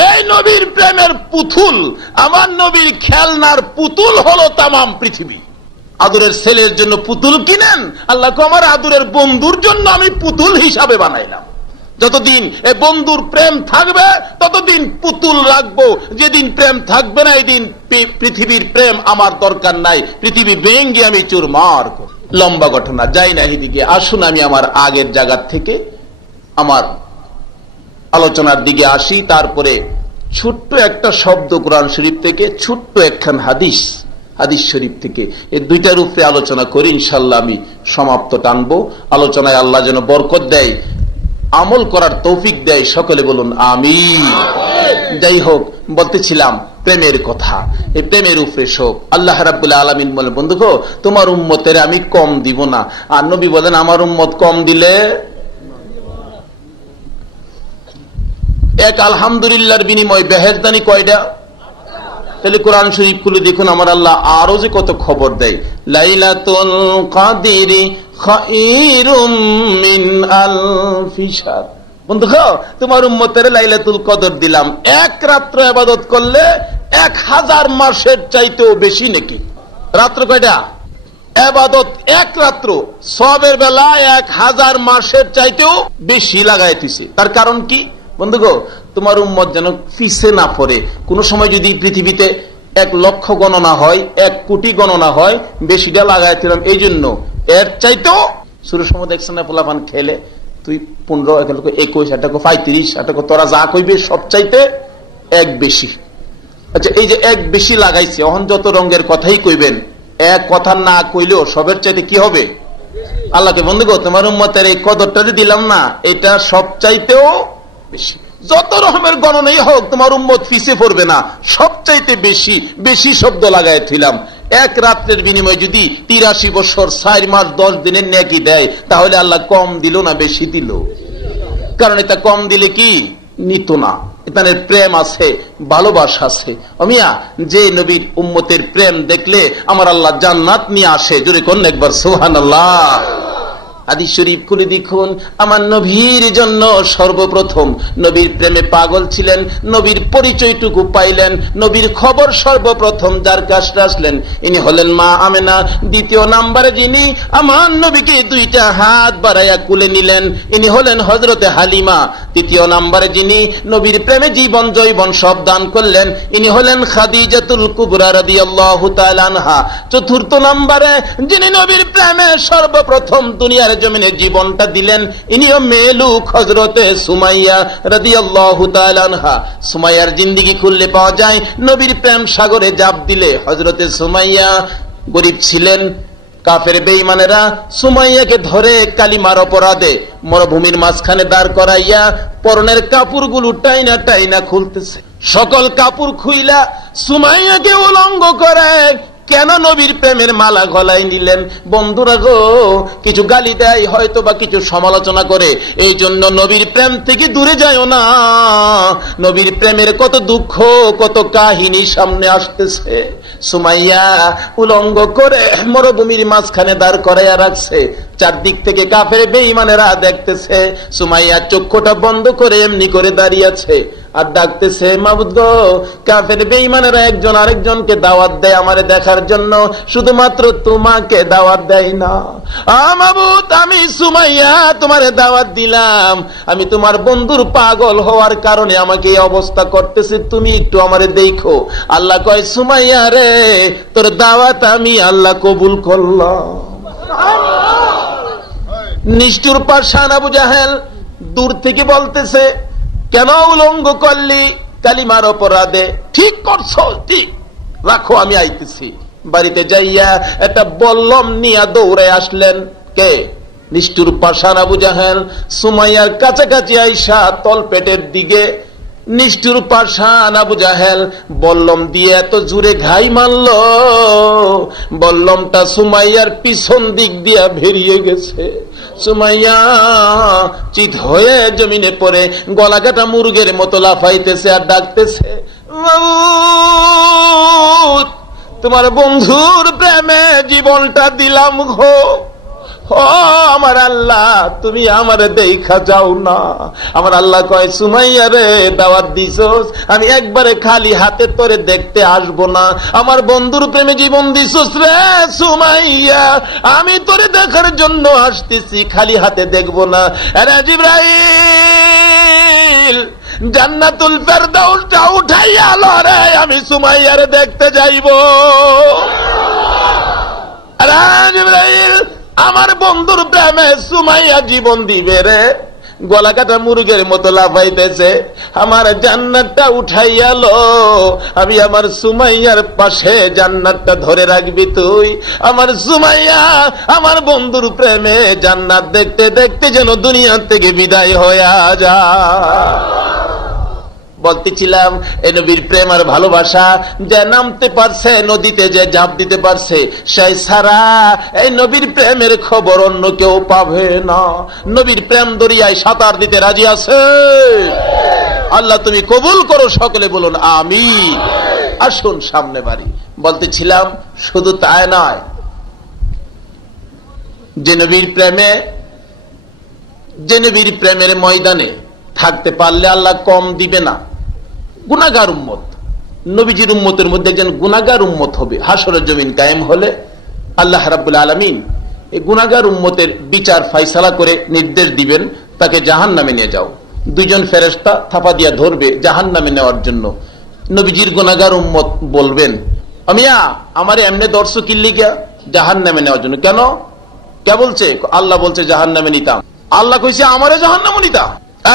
এই নবীর প্রেমের পুতুল, আমার নবীর খেলনার পুতুল হলো তামাম পৃথিবী। আদরের ছেলের জন্য পুতুল কিনেন, আল্লাহ কো আমার আদরের বন্ধুর জন্য আমি পুতুল হিসাবে বানাইলাম। যতদিন এ বন্ধুর প্রেম থাকবে ততদিন পুতুল রাখবো, যেদিন প্রেম থাকবে না এদিন পৃথিবীর প্রেম আমার দরকার নাই, পৃথিবী ভেঙ্গে আমি চুরমার করব। লম্বা ঘটনা, যাই না এদিকে। আসুন আমি আমার আগের জায়গা থেকে আমার আলোচনার দিকে আসি। তারপরে ছোট্ট একটা শব্দ কোরআন শরীফ থেকে, ছোট্ট একখান হাদিস শরীফ থেকে, এই দুইটার উপরে আলোচনা করি। ইনশাল্লাহ আমি সমাপ্ত টানবো। আলোচনায় আল্লাহ যেন বরকত দেয়, আমল করার তৌফিক দেয়। সকলে বলুন আমিন। যাই হোক, বলতেছিলাম প্রেমের কথা। এই প্রেমের উপরে শোক। আল্লাহ রাব্বুল আলামিন বলেন, বন্ধুগো তোমার উম্মতের আমি কম দিব না। আর নবী বলেন, আমার উম্মত কম দিলে এক আলহামদুলিল্লাহর বিনিময় বেহেশতদানি কয়টা? তাহলে কোরআন শরীফ খুলে দেখুন, আমার আল্লাহ আরো যে কত খবর দেয়। লাইলাতুল কাদরি খায়রুম মিন আলফি শাহর। বন্ধুগো তোমার উম্মতের লাইলাতুল কদর দিলাম, এক রাত্র ইবাদত করলে 1000 মাসের চাইতেও বেশি নাকি। রাত্র কয়টা? ইবাদত এক রাত্র, সবের বেলা 1000 মাসের চাইতেও বেশি লাগাইতেছে। তার কারণ কি? বন্ধুগো তোমার উম্মত যেন পিছে না পড়ে। কোন সময় যদি পৃথিবীতে 1 লক্ষ গণনা হয়, 1 কোটি গণনা হয়, বেশিটা লাগাইছিলাম এই জন্য। এর চাইতেও শুরুর সময় দেখছেন না পোলাপান খেলে, তুই 15, 21, 35, তোরা যা কইবে সব চাইতে 1 বেশি। আচ্ছা এই যে 1 বেশি লাগাইছে, এখন যত রঙের কথাই কইবেন, 1 কথা না কইলেও সবের চাইতে কি হবে? আল্লাহকে বন্ধুগো তোমার উম্মতের এই কদরটা দিলাম না, এটা সব চাইতেও বেশি। যত রকমের গণনাই হোক তোমার উম্মত পিছে পড়বে না, সবচাইতে বেশি বেশি শব্দ লাগাইছিলাম। এক রাত্রের বিনিময়ে যদি 83 বছর 4 মাস 10 দিনের নেকি দেয়, তাহলে আল্লাহ কম দিল না বেশি দিল? কারণ এটা কম দিলে কি নিত না, এখানে প্রেম আছে, ভালোবাসা আছে। অমিয়া যে নবীর উম্মতের প্রেম দেখলে আমার আল্লাহ জান্নাত নিয়ে আসে। জোরে কোন একবার সুবহানাল্লাহ। হাদিস শরীফ খুলে দেখুন, আমার নবীর জন্য সর্বপ্রথম নবীর প্রেমে পাগল ছিলেন, নবীর পরিচয়টুকু পাইলেন, নবীর খবর সর্বপ্রথম যার কাছে আসলেন ইনি হলেন মা আমেনা। দ্বিতীয় নাম্বারে যিনি আমার নবীকে 2টা হাত বাড়াইয়া কুলে নিলেন ইনি হলেন হযরতে হালিমা। তৃতীয় নাম্বারে যিনি নবীর প্রেমে জীবন জৈবন সব দান করলেন ইনি হলেন খাদিজাতুল কুবরা রাদিয়াল্লাহু তাআলা আনহা। চতুর্থ নাম্বারে যিনি নবীর প্রেমে সর্বপ্রথম দুনিয়ার জমিনে জীবনটা দিলেন ইনিও মেলুক হযরতে সুমাইয়া রাদিয়াল্লাহু তাআলা আনহা। সুমাইয়ার জিন্দেগি খুললে পাওয়া যায় নবীর প্রেম সাগরে জাপ দিলে হযরতে সুমাইয়া গরীব ছিলেন। কাফের বেঈমানেরা সুমাইয়াকে ধরে কালিমার অপরাধে মরুভূমির মাঝখানে দাঁড় করাইয়া পরনের কাপড়গুলো টাইনা টাইনা খুলতেছে। সকল কাপড় খুইলা সুমাইয়াকে উলঙ্গ করে কেন নবীর প্রেমের মালা গলায় নিলেন? বন্ধুরা গো, কিছু গালি দেয় হয়তো বা কিছু সমালোচনা করে, এই জন্য নবীর প্রেম থেকে দূরে যায়ও না। নবীর প্রেমের কত দুঃখ, কত কাহিনী সামনে আসতেছে। সুমাইয়া উলঙ্গ করে মরুভূমির মাঝখানে দাঁড় করাইয়া রাখছে, চারদিক থেকে কাফের বেঈমানেরা দেখতেছে। সুমাইয়া চক্ষুটা বন্ধ করে এমনি করে দাঁড়িয়ে আছে আর ডাকতেছে, মাবুদ গো, কাফের বেঈমানেরা একজন আরেকজনকে দাওয়াত দেয় আমারে দেখার জন্য, শুধুমাত্র তোমাকে দাওয়াত দেয় না। মাবুদ, আমি সুমাইয়া তোমারে দাওয়াত দিলাম, আমি তোমার বন্ধুর পাগল হওয়ার কারণে আমাকে এই অবস্থা করতেছে, তুমি একটু আমারে দেখো। আল্লাহ কয়, সুমাইয়া রে, তোর দাওয়াত আমি আল্লাহ কবুল করলাম। নিষ্ঠুর পাষাণ আবু জাহেল দূর থেকে বলতেছে, কেন উলঙ্গ করলি? কালিমার অপরাধে। ঠিক করছো, ঠিক রাখো, আমি আইতেছি। বাড়িতে যাইয়া একটা বল্লম নিয়ে দৌড়ে আসলেন কে? নিষ্ঠুর পাষাণ আবু জাহেল। সুমাইয়ার কাছাকাছি আইসা তলপেটের দিকে নিষ্ঠুর পাষাণ আবু জাহেল বল্লম দিয়ে এত জোরে ঘাই মারল, বল্লমটা সুমাইয়ার পিছন দিক দিয়া বেরিয়ে গেছে। সুমাইয়া চিত হয়ে জমিনে পড়ে গলা কাটা মুরগের মতো লাফাইতেছে আর ডাকতেছে, তোমার বন্ধুর প্রেমে জীবনটা দিলাম গো। ও আমার আল্লাহ, তুমি আমারে দেখা যাও না। আমার আল্লাহ কয়, সুমাইয়া রে, দাওয়াত দিছস, আমি একবারে খালি হাতে তোরে দেখতে আসবো না। আমার বন্ধুর প্রেমে জীবন দিছস রে সুমাইয়া, আমি তোরে দেখার জন্য আসতেছি, খালি হাতে দেখবো না। আরে জিবরাইল, জান্নাতুল ফেরদাউসটা উঠাইয়া আলো রে, আমি সুমাইয়ারে দেখতে যাইব। আরে জিবরাইল, আমার বন্ধুর প্রেমে সুমাইয়া জীবন দিবে রে। গলা কাটা মুরগের মতো লাফাইতেছে, আমার জান্নাতটা উঠাইয়ালো, আমি আমার সুমাইয়ার পাশে জান্নাতটা ধরে রাখবি তুই। আমার সুমাইয়া আমার বন্ধুর প্রেমে জান্নাত দেখতে দেখতে যেন দুনিয়া থেকে বিদায় হইয়া যায়। বলতেছিলাম, এই নবীর প্রেম আর ভালোবাসা যে নামতে পারছে নদীতে, যে ঝাঁপ দিতে পারছে, সেই ছাড়া এই নবীর প্রেমের খবর অন্য কেউ পাবে না। নবীর প্রেম দরিয়ায় সাঁতার দিতে রাজি আছে? আল্লাহ তুমি কবুল করো, সকলে বলুন আমিন। আসুন সামনে বাড়ি। বলতেছিলাম, শুধু তাই নয়, যে নবীর প্রেমের ময়দানে থাকতে পারলে আল্লাহ কম দিবে না। গুনাহগার উম্মত, নবীজির উম্মতের মধ্যে একজন গুনাহগার উম্মত হবে। হাসরের জমিন কায়েম হলে আল্লাহ রাব্বুল আলামিন এই গুনাহগার উম্মতের বিচার ফায়সালা করে নির্দেশ দিবেন, তাকে জাহান্নামে নিয়ে যাও। দুইজন ফেরেশতা থাপা দিয়া ধরবে জাহান্নামে নেওয়ার জন্য। নবীজির গুনাহগার উম্মত বলবেন, আমিয়া আমারে এমনে দর্শক কিল্লি গিয়া জাহান্নামে নেওয়ার জন্য। কেন? কে বলছে? আল্লাহ বলছে জাহান্নামে নিতাম। আল্লাহ কইছে আমারে জাহান্নামে নিতা?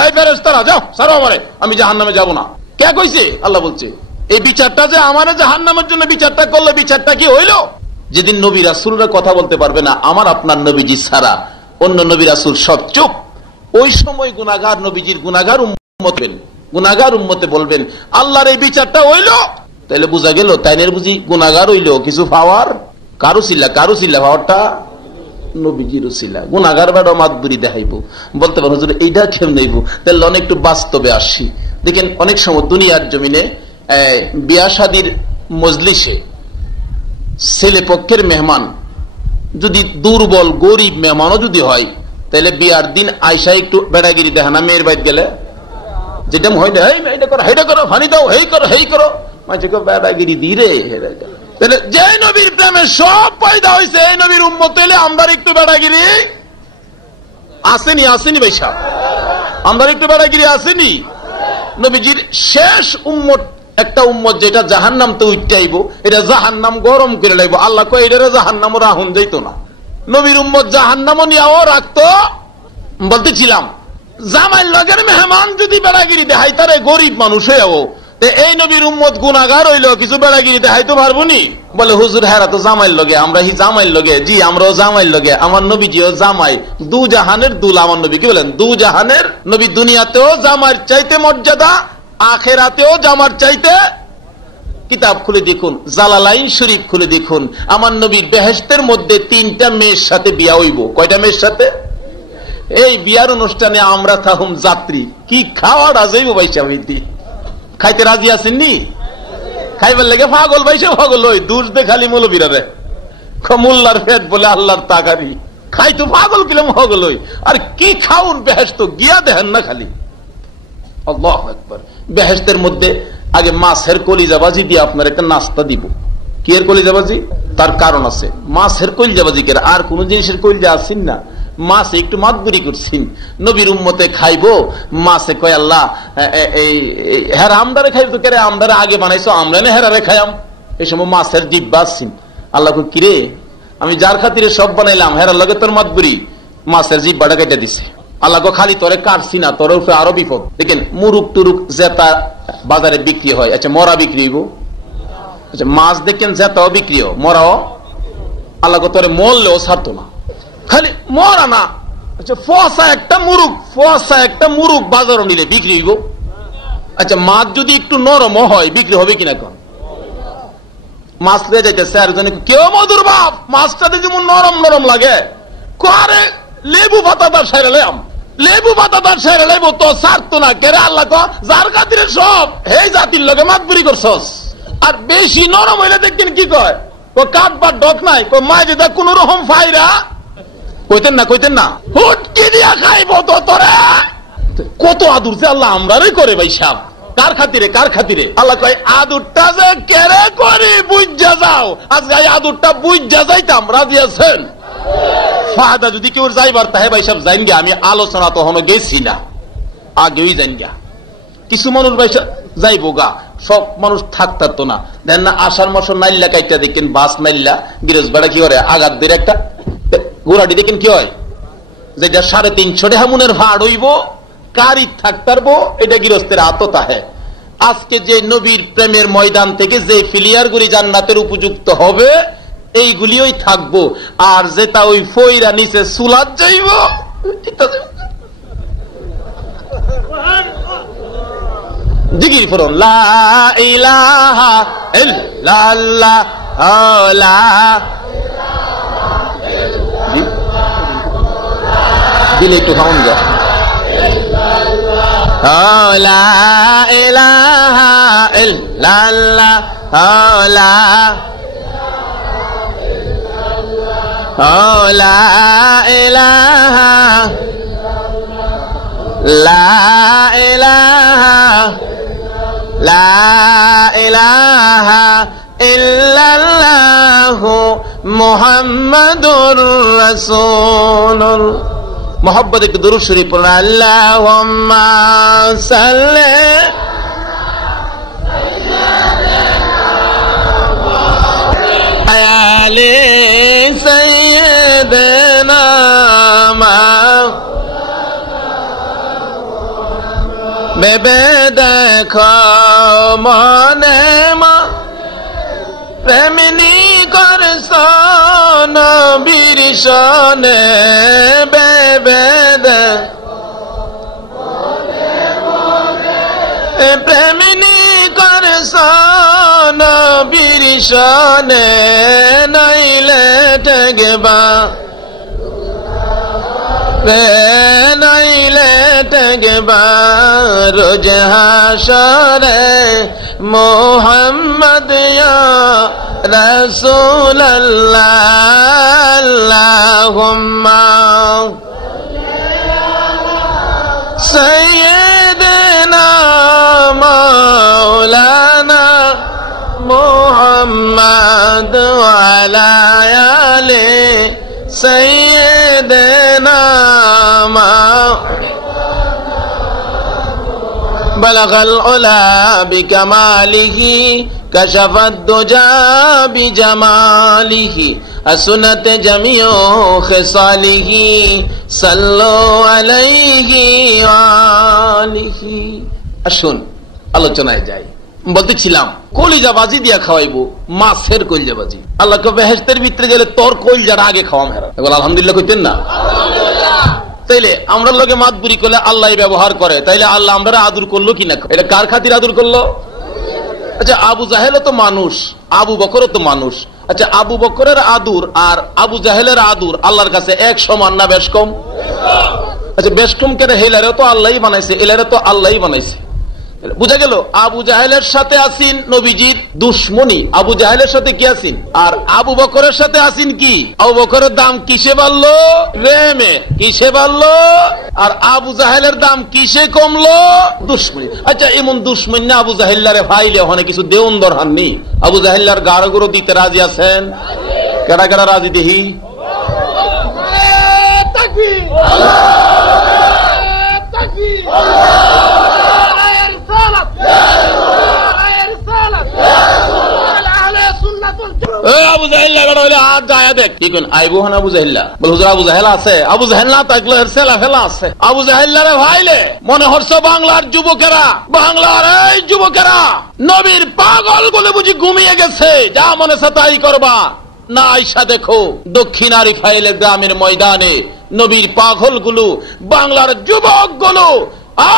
এই ফেরেশতারা যাও, ছাড়ো আমারে, আমি জাহান্নামে যাব না। কে কইছে? আল্লাহ বলছে। এই বিচারটা যে আমারে জাহান্নামের জন্য বিচারটা করলো, বিচারটা কি হইল? যেদিন নবী রাসূলরা কথা বলতে পারবে না আমার আপনার নবীজি ছাড়া, অন্য নবী রাসূল সব চুপ, ওই সময় গুনাহগার নবীজির গুনাহগার উম্মতে বলবেন আল্লাহর এই বিচারটা হইল। তাহলে বোঝা গেল তাইনের বুঝি গুনাহগার হইল কিছু পাওয়ার কারো ছিলা পাওয়ারটা নবীজির ছিলা। গুনাহগার বেড়া মাতবুরি দেখাইব, বলতে পারো হুজুর এইটা খেম নেইব। তাহলে অনেক একটু বাস্তবে আসি। দেখেন অনেক সময় দুনিয়ার জমিনে বিয়া শাদীর মজলিসে ছেলে পক্ষের মেহমান যদি দুর্বল গরিব মেহমানও যদি হয়, তাহলে বিয়ার দিন আয়সা একটু বেড়াগিরি দেখা না মেয়ের বাইর গেলে, যেটা হয় না এটা করো হেটা করো, ফানি দাও, হেই করো মাঝে বেড়াগিরি দিরে। তাহলে যে নবীর প্রেমে সব পয়দা হয়েছে এই নবীর উম্মত, তাহলে আমরা একটু বেড়াগিরি আসেনি ভাইসা, আমরা একটু বেড়াগিরি আসেনি। নবীজির শেষ উম্মত একটা উম্মত যেটা জাহান্নাম তো উঠতেইব, এটা জাহান্নাম গরম করে লাগবো। আল্লাহ কয় এটা জাহান্নামও রাহুন যাইতো না। নবীর উম্মত জাহান্নামও নিয়েও রাখতো। বলতেছিলাম, জামাইল লগের মেহমান যদি বেড়াগিরি দেখাই তারে গরিব মানুষ হয়েও, এই নবীর উম্মত গুনাহগার হইল কিছু বেড়াগিরি দেখাইতে পারবো নি? বলে হুজুর হেরা তো জামাইল লগে, আমরা হি জামাইল লগে। জি আমরাও জামাইল লগে, আমার নবীজিও জামাই, দু জাহানের দুল আমার নবী। কি বলেন? দু জাহানের নবী, দুনিয়াতেও জামার চাইতে মর্যাদা, আখেরাতেও জামার চাইতে কিতাব খুলে দেখুন, জালালাইন শরীফ খুলে দেখুন, আমার নবীর বেহেশতের মধ্যে 3টা মেয়ের সাথে বিয়া হইব। কয়টা মেয়ের সাথে? এই বিয়ার অনুষ্ঠানে আমরা থাকুম যাত্রী, কি খাওয়া রাজাইব ভাইসা হইতি, খাইতে রাজি আছেননি? খাইবার লেগে পাগল ভাইসা পাগল হই, দুষ দে খালি মৌলবীরারে মোল্লার পেট বলে আল্লাহর তাকারি, খাই তো পাগল কিলাম পাগল হই। আর কি খাউন বেহেশত গিয়া দেখেন না খালি। আল্লাহু আকবার। বেহেশতের মধ্যে আগে মাছের কলিজাবাজি দিয়ে আপনার একটা নাস্তা দিব। কি এর কলিজাবাজি? তার কারণ আছে। মাছের কলিজাবাজি কে, আর কোন জিনিসের কলিজা আসেন না, মাছ একটু মাতবুরি করছেন, নবীর উম্মতে খাইবো, মাছে কয় আল্লাহ হেরা আমদারে খাইব তো কেরে, আমদারে আগে বানাইছো, আমরা না হেরারে খাইয়াম। এই সময় মাছের ডিব্বা আসছেন, আল্লাহ কিরে আমি যার খাতিরে সব বানাইলাম, হেরার লগে তোর মাতবুরি, মাছের জিব্বাটা কেটে দিছে। আল্লাহ খালি তোরে কাটছি না, তোর উপরে আরো বিপদ। দেখেন মুরুক টুরুক জেতা বাজারে বিক্রি হয়, আচ্ছা মরা বিক্রি হইব? আচ্ছা মাছ দেখেন জেতাও বিক্রি হয়, মরাও আল্লাহ তোরে মরলেও ছাড়তো না, খালি মরা না। আচ্ছা ফসা একটা মুরুক বাজারও নিলে বিক্রি হইব? আচ্ছা মাছ যদি একটু নরম হয় বিক্রি হবে কিনা? কোন মাছ লেগে যাইতেছে, আর কেউ মধুর বাপ মাছটাতে যেমন নরম নরম লাগে, করে লেবু পাতাদার সাইরালাম, লেবু পাতাদার সাইরালাইব তো ছাড়তো না কেরে। আল্লাহ যার খাতিরে সব এই জাতির লগে মাতবুরি করছস। আর বেশি নরম হইলে দেখতেন কি কয়, কাঠবার ডক নাই, মায় যেটা কোন রকম ফাইরা কইতেন না হুটকি দিয়া খাইব তো তোরা। কত আদুর যে আল্লাহ আমরারই করে ভাই সাহ, কার খাতিরে? আল্লাহ কয় আদুরটা যে কেড়ে করি বুঝা যাও, আজকে আদুরটা বুঝা যাইতাম, রাজি আছেন? ফায়দা যদি কেউ যাইবার তাহে ভাই সাহেব যাইন গিয়া, আমি আলোচনা তখনও গেছি না, আগেই যাইন গিয়া। কিছু মানুষ ভাই যাইব গা, সব মানুষ থাকতো না, দেন না আষাঢ় মাস নাইল্লা কাইটা দেখেন, বাস নাইল্লা গিরজ ভাড়া কি করে আঘাত দিয়ে একটা গোড়াটি দেখেন কি হয়, যেটা 350 টাকা মনের ভাড় হইব, কারি থাকতারবো, এটা গৃহস্থের আততা হে। আজকে যে নবীর প্রেমের ময়দান থেকে যে ফিলিয়ার গুলি জান্নাতের উপযুক্ত হবে এইগুলিও থাকবো, আর যেটা ওই ফইরা নিচে সুলাত যাইব জিকির করুন লা ইলাহা ইল্লাল্লাহ লা দিলে একটু খাওন যা লা ইলাহা ইল্লাল্লাহ লা ইলাহা লা ইলাহা লা ইলাহা ইল্লাল্লাহু মুহাম্মাদুর রাসূলুল্লাহ। মোহাম্মদ একটু দুরূদ শরীফ পড়ুন। আল্লাহুম্মা সাল্লি আলা সাইয়্যিদিনা বেবে দেখো মনে প্রেমিনী করছ নবীর সনে বেবে প্রেমিনী করছ নবীর সনে নাইলে ঠগবা নাইলে ঠগবা রোজ হাসরে মোহাম্মদ ইয়া রাসূলুল্লাহ। আল্লাহুম্মা সাইয়্যিদিনা মাওলানা মুহাম্মদ ওয়া আলা আলি সাইয়্যিদিনা بلغ العلا بكماله كشف الدجى بجماله حسنت جميع خصاله صلوا عليه وآله। আসুন আলোচনায় যাই। বলতেছিলাম কলিজাবাজি দিয়া খাওয়াইবো, মাছের কলিজাবাজি। আল্লাহকে বেহেশতের ভিতরে গেলে তোর কলিজাটা আগে খাওয়াম। হেরা আলহামদুলিল্লাহ কইতেন না? তাইলে আমরা লোকে মাতবুরি করলে আল্লাহ ব্যবহার করে, তাইলে আল্লাহ আমরা আদর করলো কিনা? এটা কার খাতির আদর করলো? আচ্ছা, আবু জাহেলও তো মানুষ, আবু বকরও তো মানুষ। আচ্ছা, আবু বকরের আদুর আর আবু জাহেলের আদুর আল্লাহর কাছে এক সমান না বেশ কম? আচ্ছা, বেশ কম কেন? হেলারে তো আল্লাহই বানাইছে, এলারে তো আল্লাহই বানাইছে। বুঝা গেল? আবু জাহেলের সাথে আসিন নবীজির দুশ্মনী, আবু জাহেলের সাথে কি আসিন, আর আবু বকরের সাথে আসিন কি? আবু বকরের দাম কিসে বাড়লো? প্রেমে। কিসে বাড়লো? আর আবু জাহেলের দাম কিসে কমলো? দুশ্মনী। আচ্ছা, এমন দুশ্মনী না আবু জাহেল্লারে ভাইলে ওখানে কিছু দেউন দরহান নেই? আবু জাহেল্লার গাড়ো গুঁড়ো দিতে রাজি আছেন? কেডা কেডা রাজি দেখি? আবু জাহেল আইবো হন আবু জাহেল্লা বল, হুজুর আবু জাহেল আছে? আবু জাহেল না থাকলে সেলা ফেলা আছে। আবু জাহেল্লারে ভাইলে মনে হচ্ছে বাংলার যুবকেরা, বাংলার এই যুবকেরা নবীর পাগল বলে বুঝি ঘুমিয়ে গেছে, যা মনে আছে তাই করবা না। আইসা দেখো দক্ষিণ আরিফাইল গ্রামের ময়দানে নবীর পাগল গুলো, বাংলার যুবক গুলো,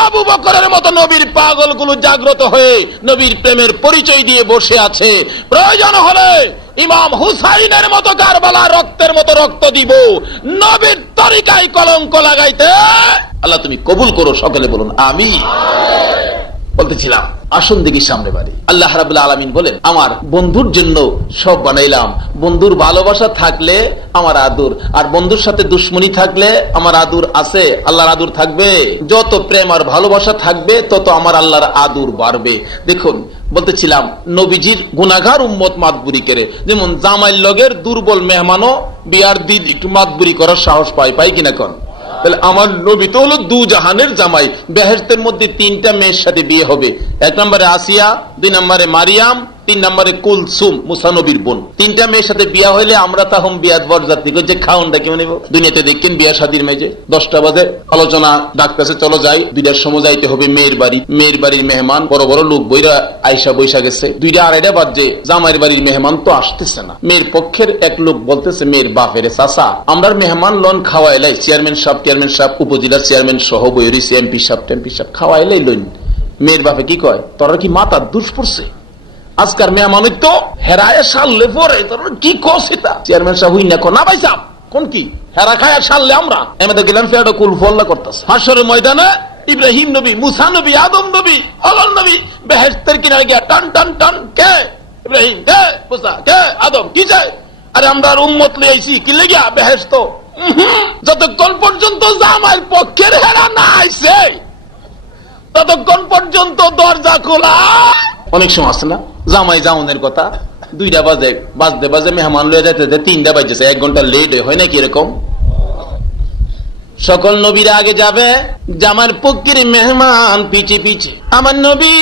আবু বকরের মতো নবীর পাগল গুলো জাগ্রত হয়ে নবীর প্রেমের পরিচয় দিয়ে বসে আছে। প্রয়োজন হলে ইমাম হুসাইনের মতো কারবালা রক্তের মতো রক্ত দিব, নবীর তরিকায় কলঙ্ক লাগাইতে আল্লাহ তুমি কবুল করো। সকলে বলুন আমিন। বলতেছিলাম আসুন দেখি সামনে বাড়ি। আল্লাহ রাব্বুল আলামিন বলেন, আমার বন্ধুর জন্য সব বানাইলাম। বন্ধুর ভালোবাসা থাকলে আমার আদর, আর বন্ধুর সাথে দুশ্মনী থাকলে আমার আদর আছে? আল্লাহর আদর থাকবে? যত প্রেম আর ভালোবাসা থাকবে তত আমার আল্লাহর আদর বাড়বে। দেখুন বলতেছিলাম নবীজির গুনাহগার উম্মত মাতবুরি করে, যেমন জামাইল লগের দুর্বল মেহমানও বিয়ার দিন একটু মাতবুরি করার সাহস পাই কিনা কোন? তাহলে আমার নবী তো হলো দু জাহানের জামাই। বেহেশতের মধ্যে 3টা মেয়ের সাথে বিয়ে হবে। 1 নম্বরে আসিয়া, 2 নম্বরে মারিয়াম, 3 নম্বরে কুলসুম, মুসা নবীর বোন। 3টা মেয়ের সাথে বিয়া হইলে আমরা তাহম বিয়াত বরযাত্রী যে খাওয়ানটা কেমন নেব। দুনিয়াতে দেখেন বিয়া শাদীর মেজে 10টা বাজে আলোচনা ডাকতেছে, চলো যাই। 2টার সময় যাইতে হবে মেয়ের বাড়ি। মেয়ের বাড়ির মেহমান বড় বড় লোক বইরা আইসা বৈশা গেছে। 2টা 2:30 বাজে জামাইয়ের বাড়ির মেহমান তো আসতেছে না। মেয়ের পক্ষের এক লোক বলতেছে মেয়ের বাপের, চাচা আমরার মেহমান লন খাওয়াইলাই, চেয়ারম্যান সাহেব, উপজেলার চেয়ারম্যান সহ বইরি এমপি সাহেব খাওয়াইলাই লইন। মেয়ের বাপে কি কয়, তোরা কি মাথার দুষ পড়ছে? আজকার মেহমান তো হেরায় সারলে পরে তোর কি কসিতা? চেয়ারম্যান সাহেব হই না না ভাই সাহেব কোন কি হেরা খায় সারলে আমরা আমাদের গেলাম ফেরো কুল ফল্লা করতেছে। হাসরের ময়দানে ইব্রাহিম নবী, মুসা নবী, আদম নবী, হলন নবী বেহেশতের কিনারে গিয়া টান টান টান, কে ইব্রাহিম, কে মুসা, কে আদম, কি চাই? আরে আমরা উম্মত লিয়ে আইছি কি লেগিয়া বেহেশত। যতক্ষণ পর্যন্ত জামাইয়ের পক্ষের হেরা না আইছে ততক্ষণ পর্যন্ত দরজা খোলা। অনেক সময় আছে না জামাই জাউনের কথা, 2টা বাজতে মেহমান লয়ে যাইতে 3টা বাজছে, 1 ঘন্টা লেট হয় না কি এরকম? সকল নবীরা আগে যাবে, জামার পক্ষের মেহমান পিছে পিছে। আমার নবী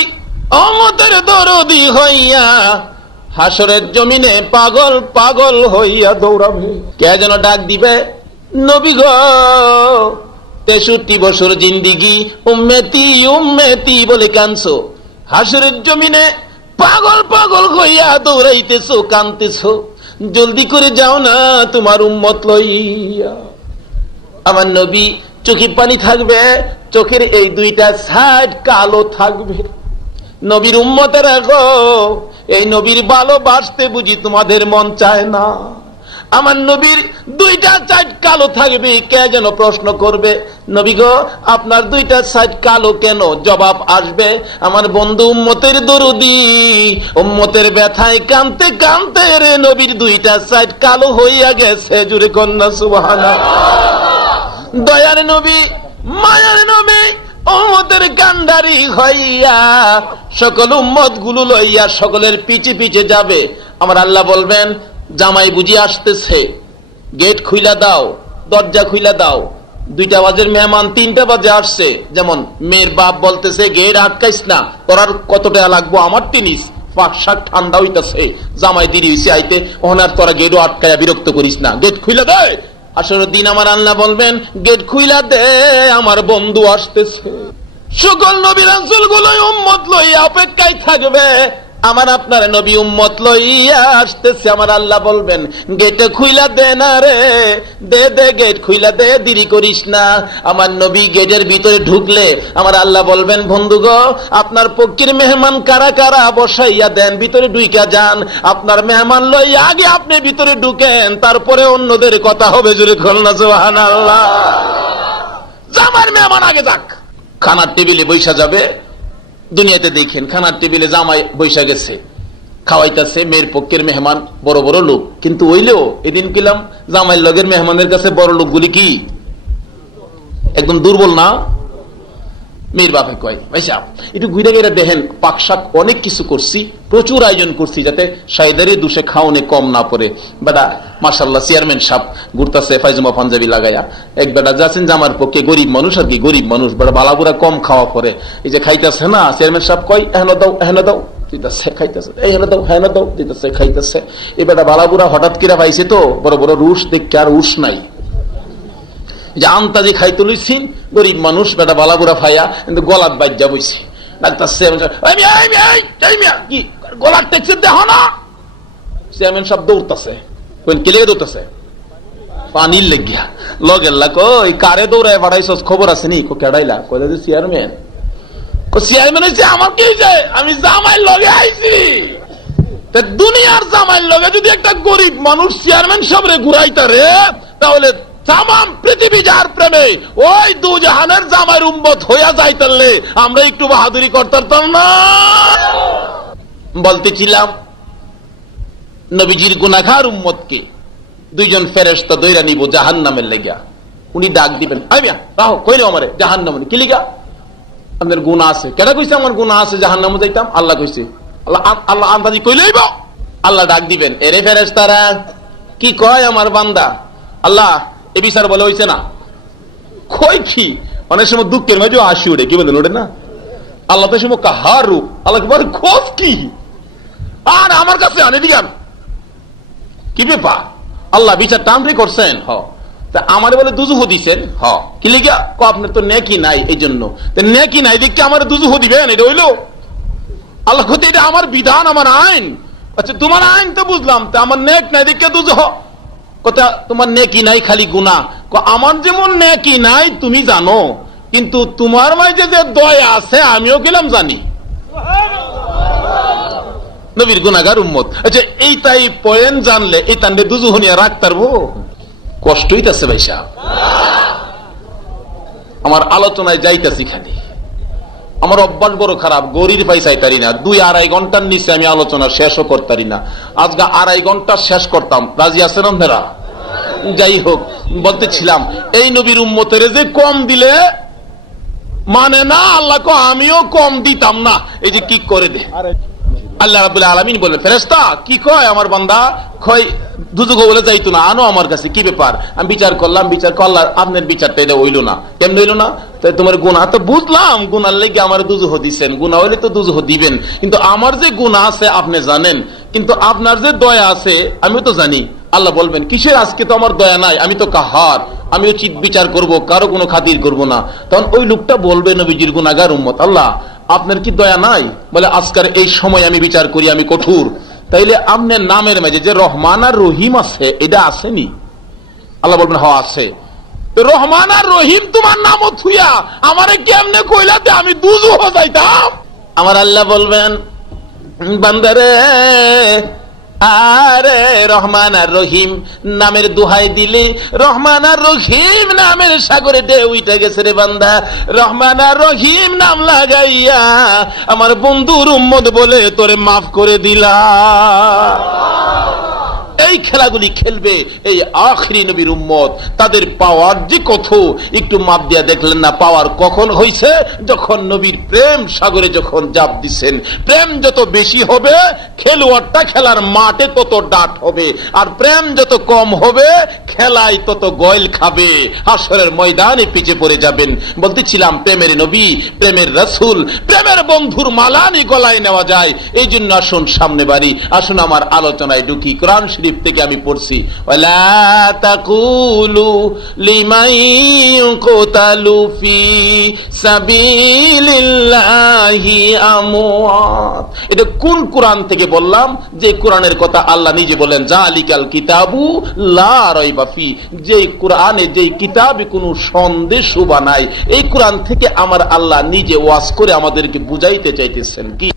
উম্মতের দরদি হইয়া হাসরের জমিনে পাগল পাগল হইয়া দৌড়াবে। কে যেন ডাক দিবে, নবী গো 63 বছর জিন্দিগি উম্মতি উম্মতি বলে কানছো, হাসরের জমিনে পাগল পাগল হইয়া দৌড়াইতেছো, কানতেছো, জলদি করে যাও না তোমার উম্মত লইয়া। আমার নবী চোখে পানি থাকবে, চোখের এই 2টা সাইড কালো থাকবে। নবীর উম্মতেরা গো, এই নবীর ভালোবাসতে বুঝি তোমাদের মন চায় না? আমার নবীর 2টা সাইড কালো থাকবে। কে যেন প্রশ্ন করবে, নবী গো আপনার 2টা সাইড কালো কেন? জবাব আসবে, আমার বন্ধু উম্মতের দরদি উম্মতের ব্যথায় কানতে কানতে রে নবীর 2টা সাইড কালো হইয়া গেছে। জুড়ে কন্যা সুবহানাল্লাহ। দয়ার নবী, মায়ার নবী উম্মতের কান্ডারি হইয়া সকল উম্মত গুলো লইয়া সকলের পিছে পিছে যাবে। আমার আল্লাহ বলবেন, জামাই বুঝি আসতেছে, গেট খুইলা দাও, দরজা খুইলা দাও। 2টা বাজের মেহমান 3টা বাজে আসছে। যেমন মেয়ের বাপ বলতেছে, গেট আটকাইস না, তোর কত টাকা লাগবো আমার টিনিস, 5-7 ঠান্ডা হইতেছে, জামাই দেরি হইছে আইতে, ওনার তোরা গেটও আটকায়া বিরক্ত করিস না, গেট খুইলা দে। আসরের দিন আমার আল্লাহ বলবেন, গেট খুইলা দে, আমার বন্ধু আসতেছে। সকল নবী রাসূল গুলো উম্মত লইয়া অপেক্ষায় থাকবে। আমার আপনার নবী উম্মত লইয়া আসতেছে, আমার আল্লাহ বলবেন গেটে খুইলা দে না রে, দে দে গেট খুইলা দে, দেরি করিস না। আমার নবী গেটের ভিতরে ঢুকলে আমার আল্লাহ বলবেন বন্ধুগো আপনার পক্ষের মেহমান কারা কারা বসাইয়া দেন, ভিতরে ঢুইকা যান, আপনার মেহমান লইয়া আগে আপনি ভিতরে ঢুকেন, তারপরে অন্যদের কথা হবে। জোরে বলুন সুবহানাল্লাহ। জামার মেহমান আগে যাক, খানার টেবিলে বৈশা যাবে। দুনিয়াতে দেখেন খানার টেবিলে জামাই বৈশা গেছে, খাওয়াইতেছে মেয়ের পক্ষের মেহমান বড় বড় লোক, কিন্তু ওইলেও এদিন পেলাম জামাইয়ের লগের মেহমানের কাছে বড় লোকগুলি কি একদম দুর্বল না? মেয়ের বাপে কয় ভাই সাহেব একটু ঘুরে গেলে দেখেন পাকশাক অনেক কিছু করছি, প্রচুর আয়োজন করছি যাতে সাইদারি দুষে খাওয়ানে কম না পড়ে। বেটা মাশাআল্লাহ চেয়ারম্যান সাহেব ঘুরতেছে ফাইজমা পাঞ্জাবি লাগাইয়া, এক বেটা যাচ্ছেন জামার পক্ষে গরিব মানুষ আর কি, গরিব মানুষ বেটা বালাবুরা কম খাওয়া পরে, এই যে খাইতেছে না চেয়ারম্যান সাহেব কয় এহেন দাও এহেন দাও দিতেছে, খাইতেছে এহেন দাও হেন দাও দিতেছে, খাইতেছে। এই বেটা বালাবুরা হঠাৎ করে পাইছে তো বড় বড় রুশ দেখে আর উস নাই, যে আন্তাজি খাইতে লইছিন গরিব মানুষ বেটা বালাবুরা ফাইয়া কিন্তু গলাত বাজ্যা বইছে। কি গলার টেক্সি দেহ না, চেয়ারম্যান সব দৌড়তেছে, কে লেগে দৌড়তেছে? পানির লেগিয়া। লগের লাগ ওই কারে দৌড়ায় বাড়াইছ খবর আছে নি? কেডাইলা? কইলা যে চেয়ারম্যান। চেয়ারম্যান হয়েছে আমার কি যায়, আমি জামাই লগে আইছি। দুনিয়ার জামাই লগে যদি একটা গরিব মানুষ চেয়ারম্যান সাহেবরে ঘুরাইতারে, তাহলে তামাম পৃথিবী যার প্রেমে ওই দু জাহানের জামাইয়ের উম্মত হইয়া যাইতারলে আমরা একটু বাহাদুরি করতাম না? বলতেছিলাম নবীজির গুনাহগার উম্মতকে দুইজন ফেরেশতা দইরা নিব জাহান্নামের লেগা। উনি ডাক দিবেন, আইয়া রাহো কইরে আমারে জাহান্নামে কি লিগা? আপনার গুনাহ আছে। কেডা কইছে আমার গুনাহ আছে জাহান্নামে যাইতাম? আল্লাহ কইছে। আল্লাহ আন্দাজি কইলেইব। আল্লাহ ডাক দিবেন, এরে ফেরেশতারা কি কয় আমার বান্দা? আল্লাহ এ বিচার বলে হইছে না, কই কি অনেক সময় দুঃখের মাঝে আসি ওঠে, কি বলেন ওঠে না? আল্লাহ তো সময় কাহার রূপ, আল্লাহ খোঁজ কি আর আমার কাছে আনে দিগান কি ব্যাপার? আল্লাহ বিচার টানতে করছেন, হ তা আমার বলে দুজুহ দিছেন, হ কি লিগা? আপনার তো নেকি নাই, এই জন্য নেকি নাই দেখতে আমার দুজুহ দিবেন, এটা হইলো আল্লাহ ক্ষতি, এটা আমার বিধান আমার আইন। আচ্ছা তোমার আইন তো বুঝলাম, তা আমার নেক নাই দেখে দুজুহ। কথা তোমার নেকি নাই খালি গুনাহ। আমার যেমন নেকি নাই তুমি জানো, কিন্তু তোমার মাঝে যে দয়া আছে আমিও গেলাম জানি। নবীর গুনাহগার উম্মত। আচ্ছা এই তাই পয়েন্ট জানলে এই তান্ডে দুজুহনিয়া রাখ পারবো? কষ্ট হইতাছে ভাই সাহেব, আমার আলোচনায় যাইতাছি খালি। আমার অভ্যাস বড় খারাপ, গরির পয়সাই তারি না, 2-2.5 ঘন্টার নিচে আমি আলোচনা শেষও করতারি না। আজকে 2.5 ঘন্টা শেষ করতাম, রাজি আছেন আপনারা? যাই হোক, বলতেছিলাম এই নবীর উম্মতের যে কম দিলে মানে না, আল্লাহ কো আমিও কম দিতাম না, এই যে কি করে দে। আল্লাহ রাব্বুল আলামিন বলেন ফেরেশতা কি কয় আমার বান্দা? কয় দুজুগ বলে যাইতো না, আনো আমার কাছে, কি ব্যাপার? আমি বিচার করলাম, বিচার করলাম, আপনার বিচারটা এটা হইল না। কেমন হইল না? তাই তোমার গুনাহ তো বুঝলাম, গুনার লেগে আমার দুজুহ দিচ্ছেন, গুনাহ হইলে তো দুজুহ দিবেন, কিন্তু আমার যে গুনাহ আছে আপনি জানেন, কিন্তু আপনার যে দয়া আছে আমিও তো জানি। আল্লাহ বলবেন কিসের আজকে তো আমার দয়া নাই, আমি তো কাহার, আমিও চিৎ বিচার করব, কারো কোনো খাতির করব না। তখন ওই লোকটা বলবে নবীজির গুনাহগার উম্মত, আল্লাহ আপনার কি দয়া নাই? বলে আজকের এই সময় আমি বিচার করি, আমি কঠোর। তাইলে আপনার নামের মাঝে যে রহমান আর রহিম আছে এটা আসেনি? আল্লাহ বলবেন হ্যাঁ আছে। রহমান আর রহিম তোমার নামও থুইয়া আমারে কেমনে কইলাতে আমি দুজুহ যাইতাম? আমার আল্লাহ বলবেন বান্দারে আরে রহমান আর রহিম নামের দোহাই দিলে রহমান আর রহিম নামের সাগরে ঢেউ উঠে গেছে রে বান্দা। রহমান আর রহিম নাম লাগাইয়া আমার বন্ধুর উম্মত বলে তোরে মাফ করে দিলা। এই খেলাগুলি খেলবে এই আখরি নবীর উম্মত, তাদের পাওয়ার যে কত একটু মাপ দিয়া দেখলেন না? পাওয়ার কখন হইছে? যখন নবীর প্রেম সাগরে যখন জাপ দিচ্ছেন। প্রেম যত বেশি হবে খেলোয়াড়টা খেলার মাঠে তত ডাট হবে, আর প্রেম যত কম হবে খেলায় তত গয়ল খাবে, হাসরের ময়দানে পিছে পড়ে যাবেন। বলতেছিলাম প্রেমের নবী, প্রেমের রাসূল, প্রেমের বন্ধুর মালানি গলায় নেওয়া যায়। এই জন্য আসুন সামনে বাড়ি, আসুন আমার আলোচনায় ঢুকি। কোরআন শরীফ থেকে আমি পড়ছি, ওয়ালা তাকুলু লিমান ইউকতালু ফি সাবিলিল্লাহি আমওয়াত। এটা কোন কোরআন থেকে বললাম? যে কোরআনের কথা আল্লাহ নিজে বলেন, জালিকাল কিতাবু লা রাইবা ফি, যে কোরআনে যে কিতাবে কোনো সন্দেহ নাই, এই কোরআন থেকে আমার আল্লাহ নিজে ওয়াজ করে আমাদেরকে বুঝাইতে চাইতেছেন কি